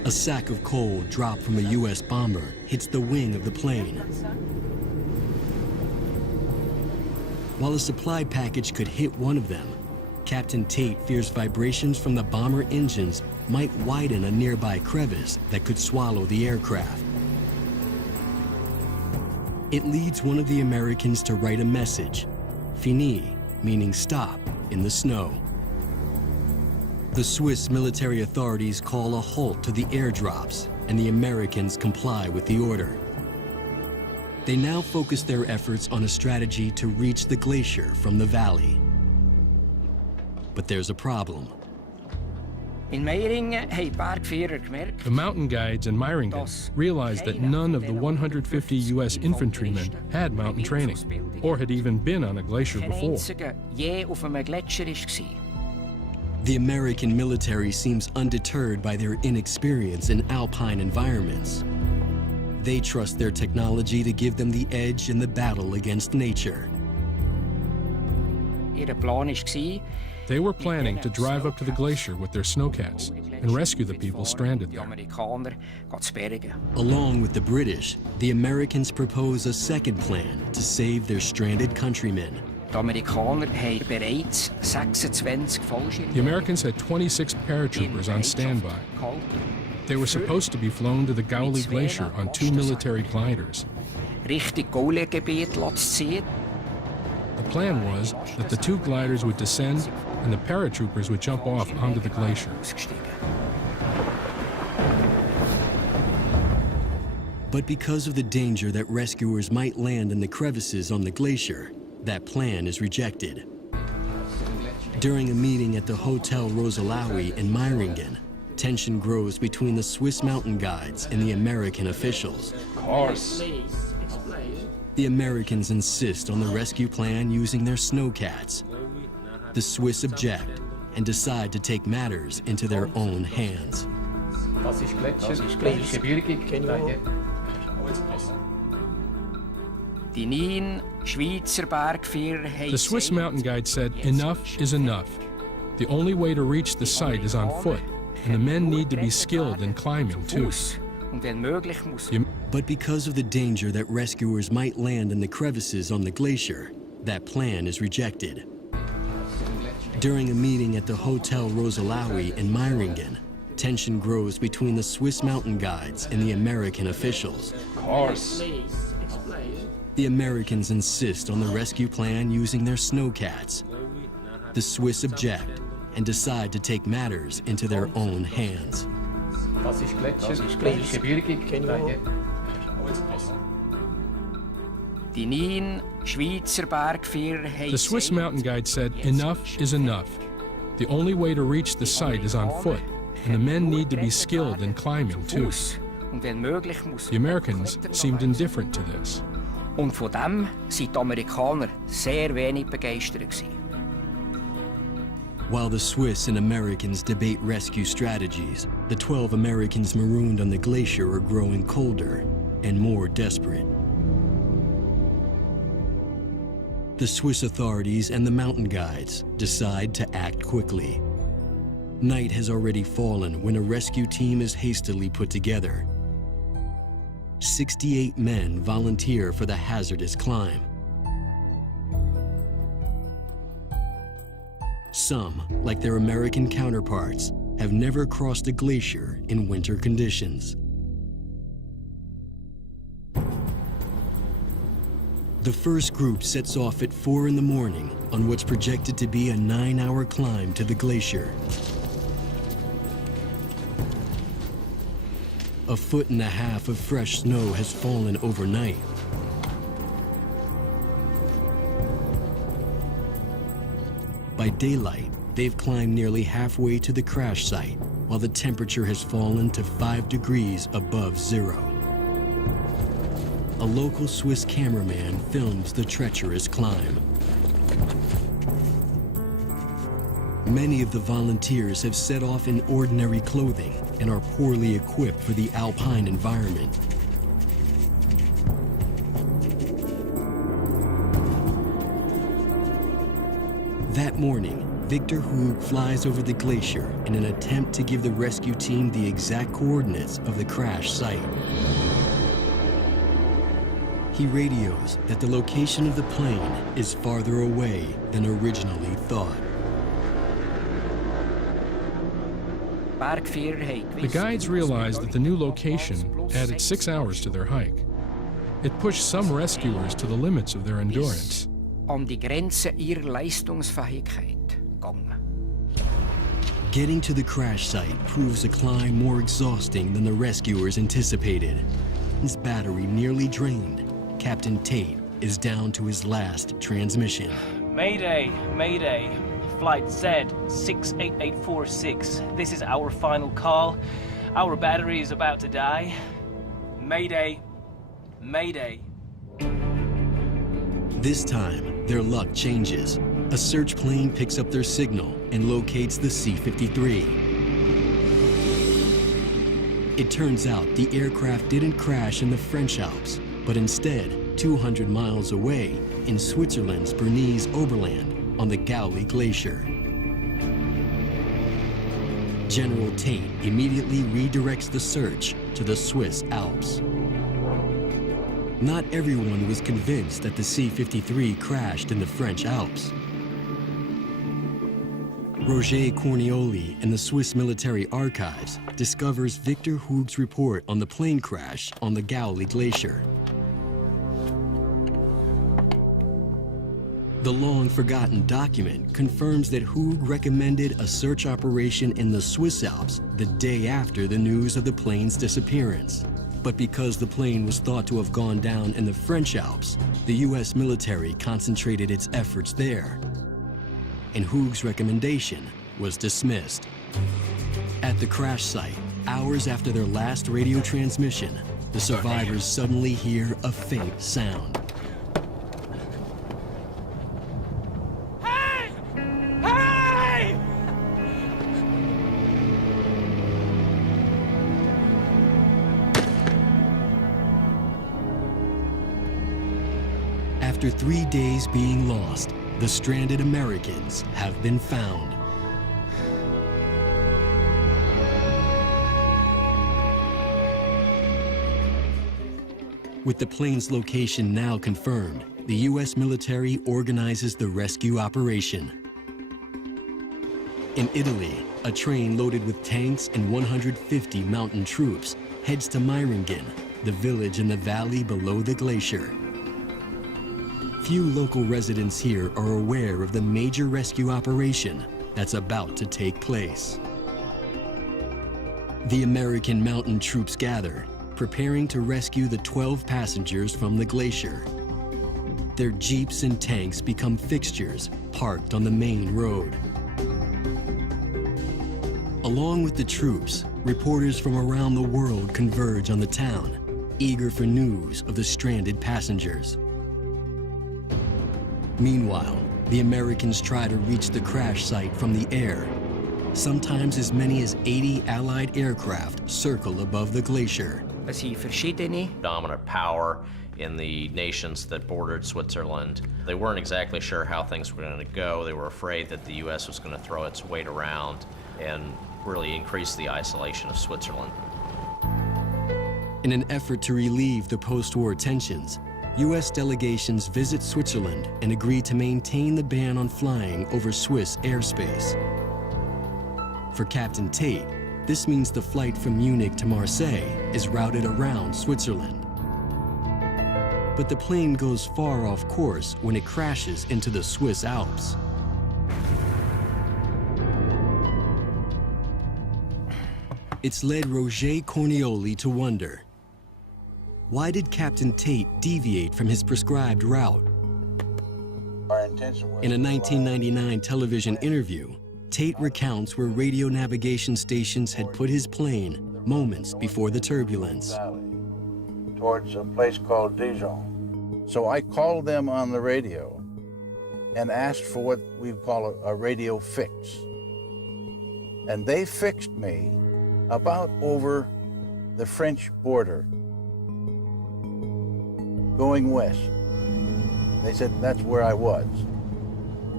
A sack of coal dropped from a U.S. bomber hits the wing of the plane. While a supply package could hit one of them, Captain Tate fears vibrations from the bomber engines might widen a nearby crevice that could swallow the aircraft. It leads one of the Americans to write a message, "Fini," meaning stop, in the snow. The Swiss military authorities call a halt to the airdrops, and the Americans comply with the order. They now focus their efforts on a strategy to reach the glacier from the valley. But there's a problem. The mountain guides in Meiringen realized that none of the 150 U.S. infantrymen had mountain training, or had even been on a glacier before. The American military seems undeterred by their inexperience in alpine environments. They trust their technology to give them the edge in the battle against nature. They were planning to drive up to the glacier with their snowcats and rescue the people stranded there. Along with the British, the Americans propose a second plan to save their stranded countrymen. The Americans had 26 paratroopers on standby. They were supposed to be flown to the Gauli Glacier on 2 military gliders. The plan was that the 2 gliders would descend and the paratroopers would jump off onto the glacier. But because of the danger that rescuers might land in the crevices on the glacier, that plan is rejected. During a meeting at the Hotel Rosalaui in Meiringen, tension grows between the Swiss mountain guides and the American officials. Of course. The Americans insist on the rescue plan using their snowcats. The Swiss object and decide to take matters into their own hands. The Swiss mountain guide said, "Enough is enough. The only way to reach the site is on foot, and the men need to be skilled in climbing too." But because of the danger that rescuers might land in the crevices on the glacier, that plan is rejected. During a meeting at the Hotel Rosalaui in Meiringen, tension grows between the Swiss mountain guides and the American officials. Of course. The Americans insist on the rescue plan using their snowcats. The Swiss object and decide to take matters into their own hands. The Swiss mountain guide said, "Enough is enough. The only way to reach the site is on foot, and the men need to be skilled in climbing too." The Americans seemed indifferent to this. Und von dem sind die Amerikaner sehr wenig begeistert gewesen. While the Swiss and Americans debate rescue strategies, the 12 Americans marooned on the glacier are growing colder and more desperate. The Swiss authorities and the mountain guides decide to act quickly. Night has already fallen when a rescue team is hastily put together. 68 men volunteer for the hazardous climb. Some, like their American counterparts, have never crossed a glacier in winter conditions. The first group sets off at 4 in the morning on what's projected to be a 9-hour climb to the glacier. 1.5 feet of fresh snow has fallen overnight. By daylight, they've climbed nearly halfway to the crash site, while the temperature has fallen to 5 degrees above zero. A local Swiss cameraman films the treacherous climb. Many of the volunteers have set off in ordinary clothing and are poorly equipped for the alpine environment. That morning, Victor Hug flies over the glacier in an attempt to give the rescue team the exact coordinates of the crash site. He radios that the location of the plane is farther away than originally thought. The guides realized that the new location added 6 hours to their hike. It pushed some rescuers to the limits of their endurance. Getting to the crash site proves a climb more exhausting than the rescuers anticipated. His battery nearly drained. Captain Tate is down to his last transmission. Mayday, Mayday. Flight Z68846. This is our final call. Our battery is about to die. Mayday, Mayday. This time, their luck changes. A search plane picks up their signal and locates the C-53. It turns out the aircraft didn't crash in the French Alps, but instead 200 miles away in Switzerland's Bernese Oberland on the Gauli Glacier. General Tate immediately redirects the search to the Swiss Alps. Not everyone was convinced that the C-53 crashed in the French Alps. Roger Cornioli in the Swiss Military Archives discovers Victor Hug's report on the plane crash on the Gauli Glacier. The long-forgotten document confirms that Hug recommended a search operation in the Swiss Alps the day after the news of the plane's disappearance. But because the plane was thought to have gone down in the French Alps, the U.S. military concentrated its efforts there. And Hug's recommendation was dismissed. At the crash site, hours after their last radio transmission, the survivors suddenly hear a faint sound. After 3 days being lost, the stranded Americans have been found. With the plane's location now confirmed, the U.S. military organizes the rescue operation. In Italy, a train loaded with tanks and 150 mountain troops heads to Meiringen, the village in the valley below the glacier. Few local residents here are aware of the major rescue operation that's about to take place. The American mountain troops gather, preparing to rescue the 12 passengers from the glacier. Their jeeps and tanks become fixtures parked on the main road. Along with the troops, reporters from around the world converge on the town, eager for news of the stranded passengers. Meanwhile, the Americans try to reach the crash site from the air. Sometimes as many as 80 Allied aircraft circle above the glacier. Dominant power in the nations that bordered Switzerland. They weren't exactly sure how things were going to go. They were afraid that the U.S. was going to throw its weight around and really increase the isolation of Switzerland. In an effort to relieve the post-war tensions, U.S. delegations visit Switzerland and agree to maintain the ban on flying over Swiss airspace. For Captain Tate, this means the flight from Munich to Marseille is routed around Switzerland. But the plane goes far off course when it crashes into the Swiss Alps. It's led Roger Cornioli to wonder, why did Captain Tate deviate from his prescribed route? In a 1999 television interview, Tate recounts where radio navigation stations had put his plane moments before the turbulence. Towards a place called Dijon. So I called them on the radio and asked for what we call a radio fix. And they fixed me about over the French border, going west. They said that's where I was.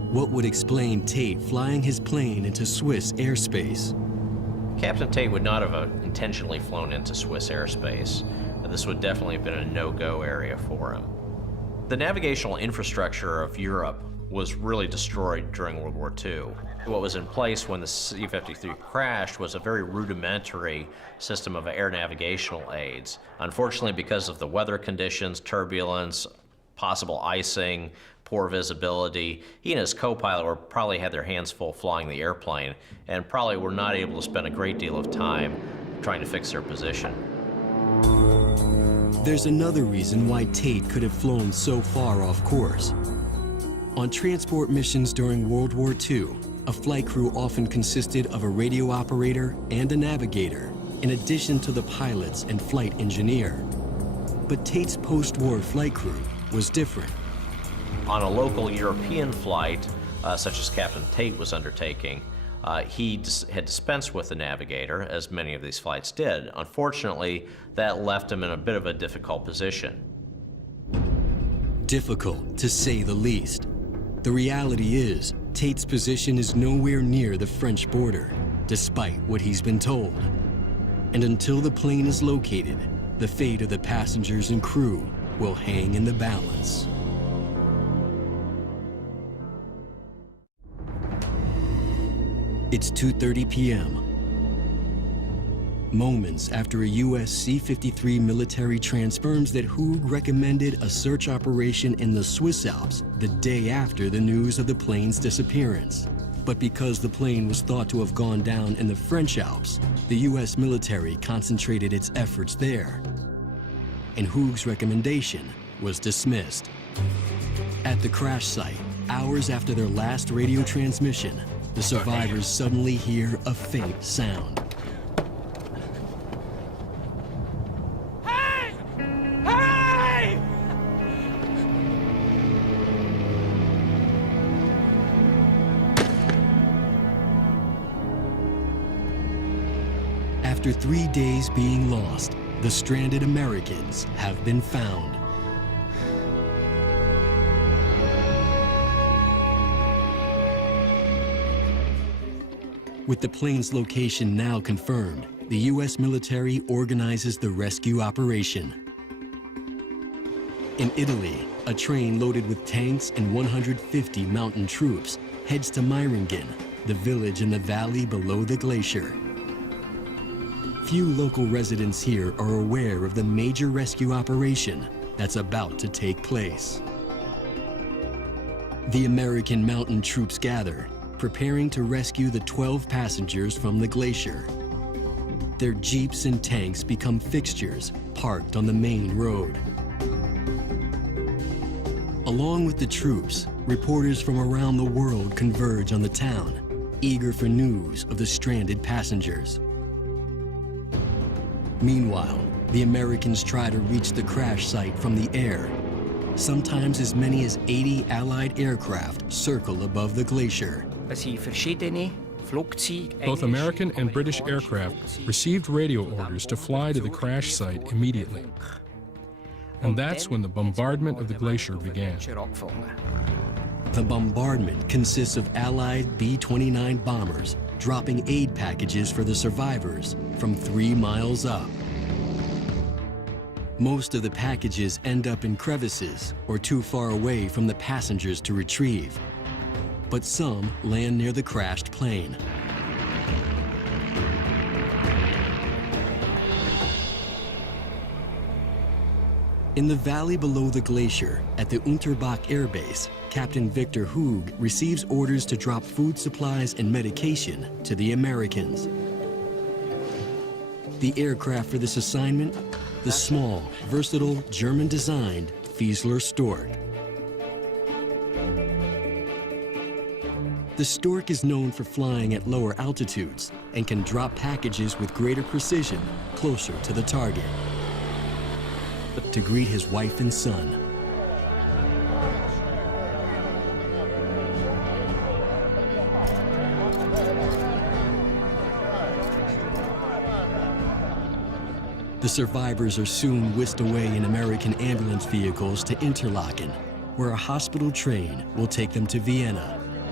What would explain Tate flying his plane into Swiss airspace? Captain Tate would not have intentionally flown into Swiss airspace. This would definitely have been a no-go area for him. The navigational infrastructure of Europe was really destroyed during World War II. What was in place when the C-53 crashed was a very rudimentary system of air navigational aids. Unfortunately, because of the weather conditions, turbulence, possible icing, poor visibility, he and his co-pilot probably had their hands full flying the airplane and probably were not able to spend a great deal of time trying to fix their position. There's another reason why Tate could have flown so far off course. On transport missions during World War II, a flight crew often consisted of a radio operator and a navigator, in addition to the pilots and flight engineer. But Tate's post-war flight crew was different. On a local European flight, such as Captain Tate was undertaking, he had dispensed with the navigator, as many of these flights did. Unfortunately, that left him in a bit of a difficult position. Difficult, to say the least. The reality is, Tate's position is nowhere near the French border, despite what he's been told. And until the plane is located, the fate of the passengers and crew will hang in the balance. It's 2:30 p.m. Moments after a U.S. C-53 military transfers that Hoog recommended a search operation in the Swiss Alps the day after the news of the plane's disappearance. But because the plane was thought to have gone down in the French Alps, the U.S. military concentrated its efforts there. And Hoog's recommendation was dismissed. At the crash site, hours after their last radio transmission, the survivors suddenly hear a faint sound. Hey! Hey! After 3 days being lost, the stranded Americans have been found. With the plane's location now confirmed, the U.S. military organizes the rescue operation. In Italy, a train loaded with tanks and 150 mountain troops heads to Meiringen, the village in the valley below the glacier. Few local residents here are aware of the major rescue operation that's about to take place. The American mountain troops gather, preparing to rescue the 12 passengers from the glacier. Their jeeps and tanks become fixtures parked on the main road. Along with the troops, reporters from around the world converge on the town, eager for news of the stranded passengers. Meanwhile, the Americans try to reach the crash site from the air. Sometimes as many as 80 Allied aircraft circle above the glacier. Both American and British aircraft received radio orders to fly to the crash site immediately. And that's when the bombardment of the glacier began. The bombardment consists of Allied B-29 bombers dropping aid packages for the survivors from 3 miles up. Most of the packages end up in crevices or too far away from the passengers to retrieve. But some land near the crashed plane. In the valley below the glacier, at the Unterbach Air Base, Captain Victor Hoog receives orders to drop food supplies and medication to the Americans. The aircraft for this assignment? The small, versatile, German-designed Fiesler Stork. The Stork is known for flying at lower altitudes and can drop packages with greater precision closer to the target. But to greet his wife and son. The survivors are soon whisked away in American ambulance vehicles to Interlaken, where a hospital train will take them to Vienna,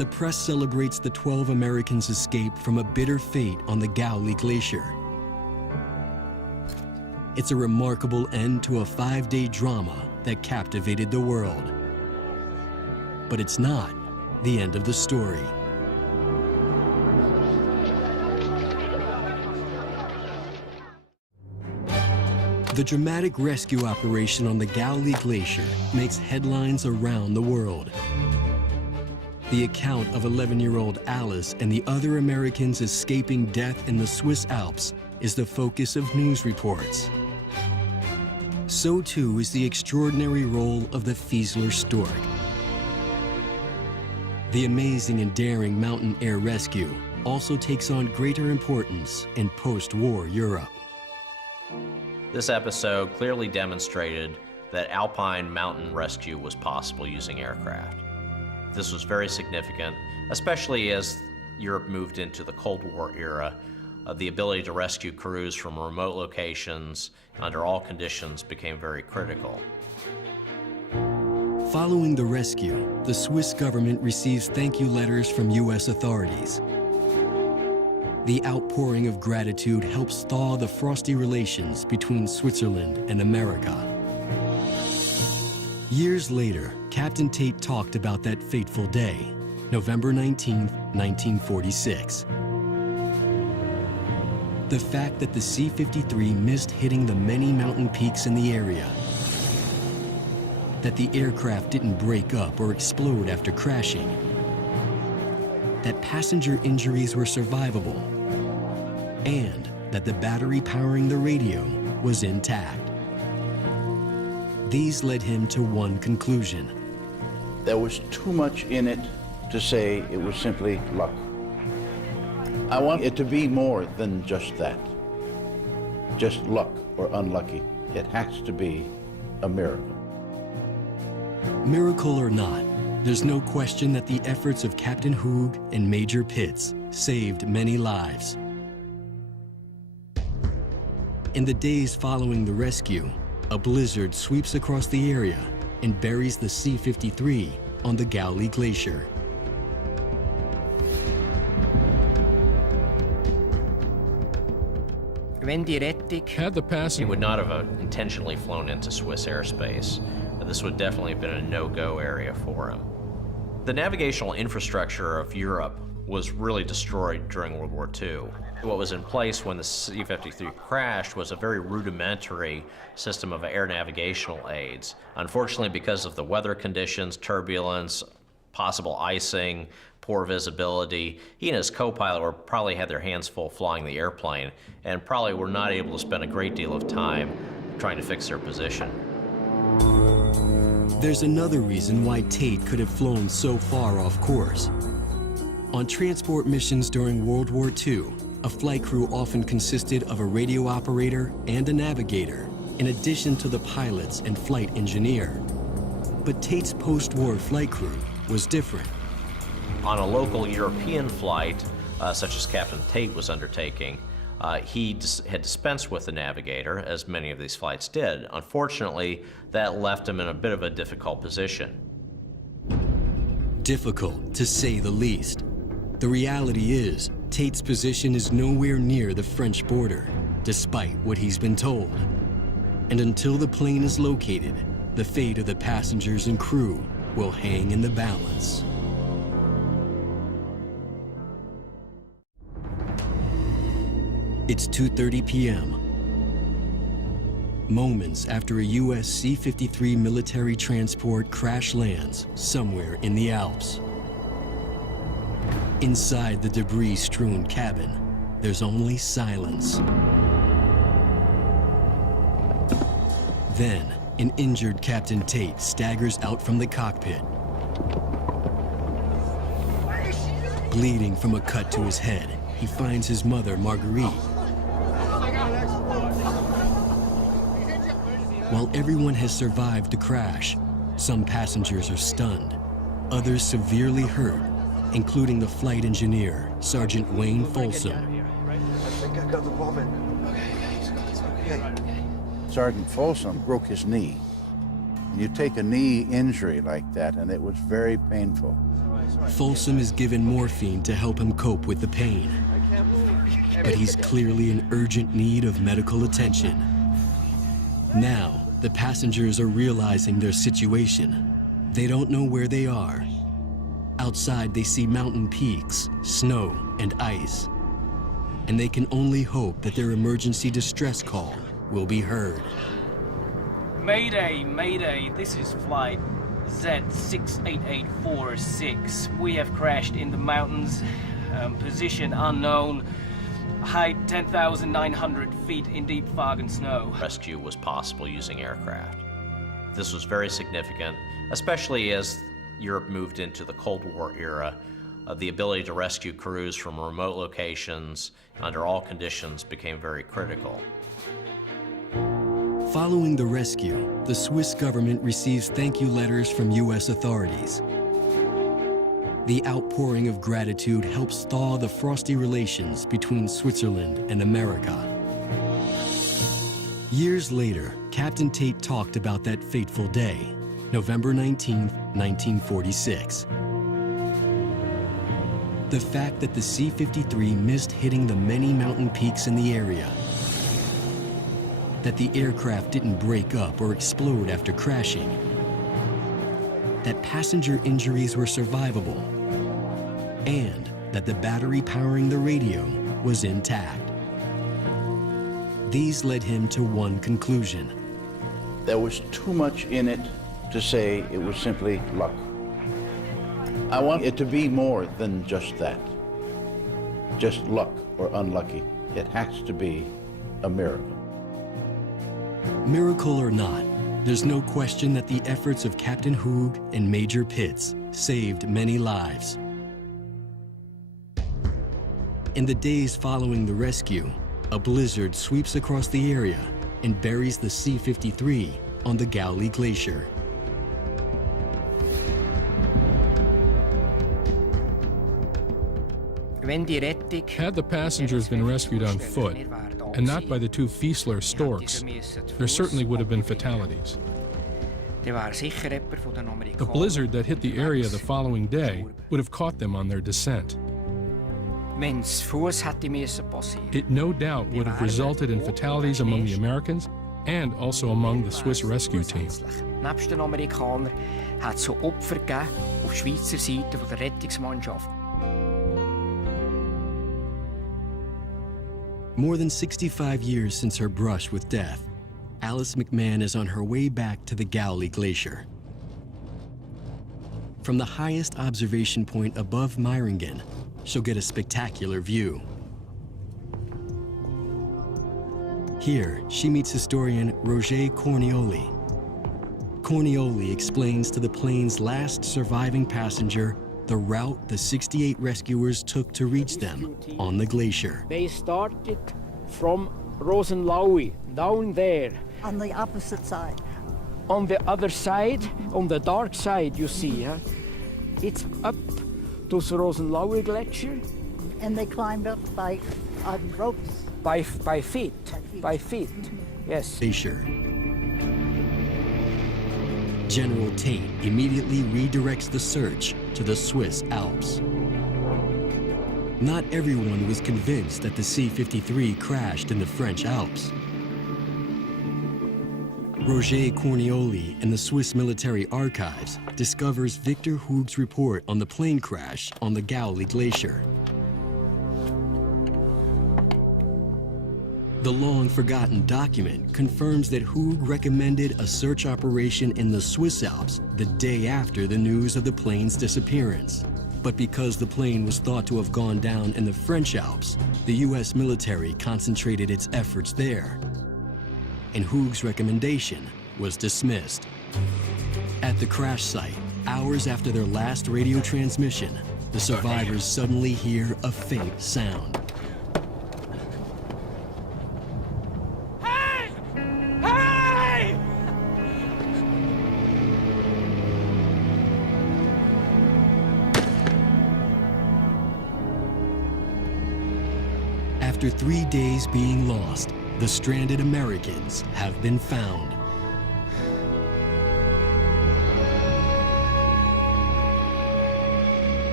the press celebrates the 12 Americans' escape from a bitter fate on the Gowlee Glacier. It's a remarkable end to a 5-day drama that captivated the world. But it's not the end of the story. The dramatic rescue operation on the Gowlee Glacier makes headlines around the world. The account of 11-year-old Alice and the other Americans escaping death in the Swiss Alps is the focus of news reports. So too is the extraordinary role of the Fiesler stork. The amazing and daring mountain air rescue also takes on greater importance in post-war Europe. This episode clearly demonstrated that alpine mountain rescue was possible using aircraft. This was very significant, especially as Europe moved into the Cold War era. The ability to rescue crews from remote locations under all conditions became very critical. Following the rescue, the Swiss government receives thank you letters from U.S. authorities. The outpouring of gratitude helps thaw the frosty relations between Switzerland and America. Years later, Captain Tate talked about that fateful day, November 19, 1946. The fact that the C-53 missed hitting the many mountain peaks in the area, that the aircraft didn't break up or explode after crashing, that passenger injuries were survivable, and that the battery powering the radio was intact. These led him to one conclusion. There was too much in it to say it was simply luck. I want it to be more than just that. Just luck or unlucky. It has to be a miracle. Miracle or not, there's no question that the efforts of Captain Hoog and Major Pitts saved many lives. In the days following the rescue, a blizzard sweeps across the area and buries the C-53 on the Gowlee Glacier. Had the passenger He would not have intentionally flown into Swiss airspace. This would definitely have been a no-go area for him. The navigational infrastructure of Europe was really destroyed during World War II. What was in place when the C-53 crashed was a very rudimentary system of air navigational aids. Unfortunately, because of the weather conditions, turbulence, possible icing, poor visibility, he and his co-pilot probably had their hands full flying the airplane and probably were not able to spend a great deal of time trying to fix their position. There's another reason why Tate could have flown so far off course. On transport missions during World War II, a flight crew often consisted of a radio operator and a navigator, in addition to the pilots and flight engineer. But Tate's post-war flight crew was different. On a local European flight, such as Captain Tate was undertaking, he had dispensed with the navigator, as many of these flights did. Unfortunately, that left him in a bit of a difficult position. Difficult, to say the least. The reality is, Tate's position is nowhere near the French border, despite what he's been told. And until the plane is located, the fate of the passengers and crew will hang in the balance. It's 2:30 p.m. Moments after a U.S. C-53 military transport crash lands somewhere in the Alps. Inside the debris-strewn cabin, there's only silence. Then, an injured Captain Tate staggers out from the cockpit. Bleeding from a cut to his head, he finds his mother, Marguerite. While everyone has survived the crash, some passengers are stunned, others severely hurt, including the flight engineer, Sergeant Wayne Folsom. I think I got the vomit. Okay. Sergeant Folsom broke his knee. You take a knee injury like that, and it was very painful. Folsom is given morphine to help him cope with the pain. But he's clearly in urgent need of medical attention. Now, the passengers are realizing their situation. They don't know where they are. Outside, they see mountain peaks, snow, and ice. And they can only hope that their emergency distress call will be heard. Mayday, Mayday, this is flight Z68846. We have crashed in the mountains, position unknown, height 10,900 feet in deep fog and snow. Rescue was possible using aircraft. This was very significant, especially as Europe moved into the Cold War era. The ability to rescue crews from remote locations under all conditions became very critical. Following the rescue, the Swiss government receives thank you letters from U.S. authorities. The outpouring of gratitude helps thaw the frosty relations between Switzerland and America. Years later, Captain Tate talked about that fateful day, November 19, 1946. The fact that the C-53 missed hitting the many mountain peaks in the area, that the aircraft didn't break up or explode after crashing, that passenger injuries were survivable, and that the battery powering the radio was intact. These led him to one conclusion. There was too much in it to say it was simply luck. I want it to be more than just that. Just luck or unlucky. It has to be a miracle. Miracle or not, there's no question that the efforts of Captain Hoog and Major Pitts saved many lives. In the days following the rescue, a blizzard sweeps across the area and buries the C-53 on the Gowley Glacier. Had the passengers been rescued on foot, and not by the two Fiesler storks, there certainly would have been fatalities. The blizzard that hit the area the following day would have caught them on their descent. It no doubt would have resulted in fatalities among the Americans and also among the Swiss rescue team. Nebst den Amerikanern hat es auch Opfer gegeben auf Schweizer Seite von der Rettungsmannschaft. More than 65 years since her brush with death, Alice McMahon is on her way back to the Gowley Glacier. From the highest observation point above Meiringen, she'll get a spectacular view. Here, she meets historian Roger Cornioli. Cornioli explains to the plane's last surviving passenger the route the 68 rescuers took to reach them on the glacier. They started from Rosenlaui, down there. On the opposite side. On the other side, on the dark side, you see, it's up to the Rosenlaui glacier. And they climbed up by ropes. By feet, yes. Glacier. General Tate immediately redirects the search to the Swiss Alps. Not everyone was convinced that the C-53 crashed in the French Alps. Roger Cornioli in the Swiss Military Archives discovers Victor Hoog's report on the plane crash on the Gowley Glacier. The long-forgotten document confirms that Hoog recommended a search operation in the Swiss Alps the day after the news of the plane's disappearance. But because the plane was thought to have gone down in the French Alps, the U.S. military concentrated its efforts there. And Hoog's recommendation was dismissed. At the crash site, hours after their last radio transmission, the survivors suddenly hear a faint sound. After 3 days being lost, the stranded Americans have been found.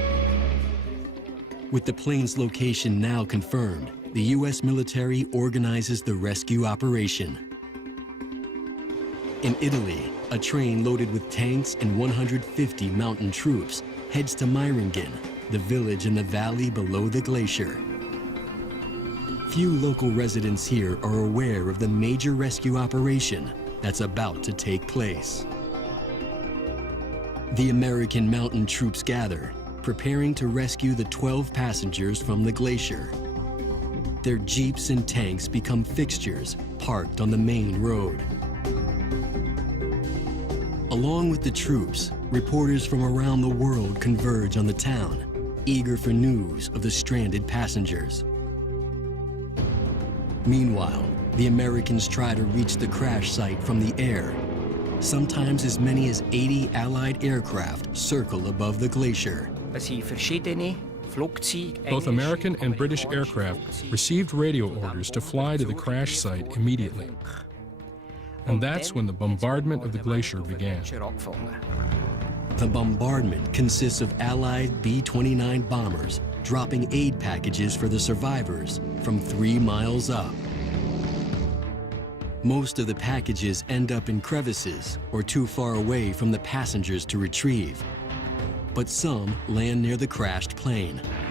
With the plane's location now confirmed, the U.S. military organizes the rescue operation. In Italy, a train loaded with tanks and 150 mountain troops heads to Meiringen, the village in the valley below the glacier. Few local residents here are aware of the major rescue operation that's about to take place. The American mountain troops gather, preparing to rescue the 12 passengers from the glacier. Their jeeps and tanks become fixtures parked on the main road. Along with the troops, reporters from around the world converge on the town, eager for news of the stranded passengers. Meanwhile, the Americans try to reach the crash site from the air. Sometimes as many as 80 Allied aircraft circle above the glacier. Both American and British aircraft received radio orders to fly to the crash site immediately. And that's when the bombardment of the glacier began. The bombardment consists of Allied B-29 bombers dropping aid packages for the survivors from 3 miles up. Most of the packages end up in crevices or too far away from the passengers to retrieve. But some land near the crashed plane.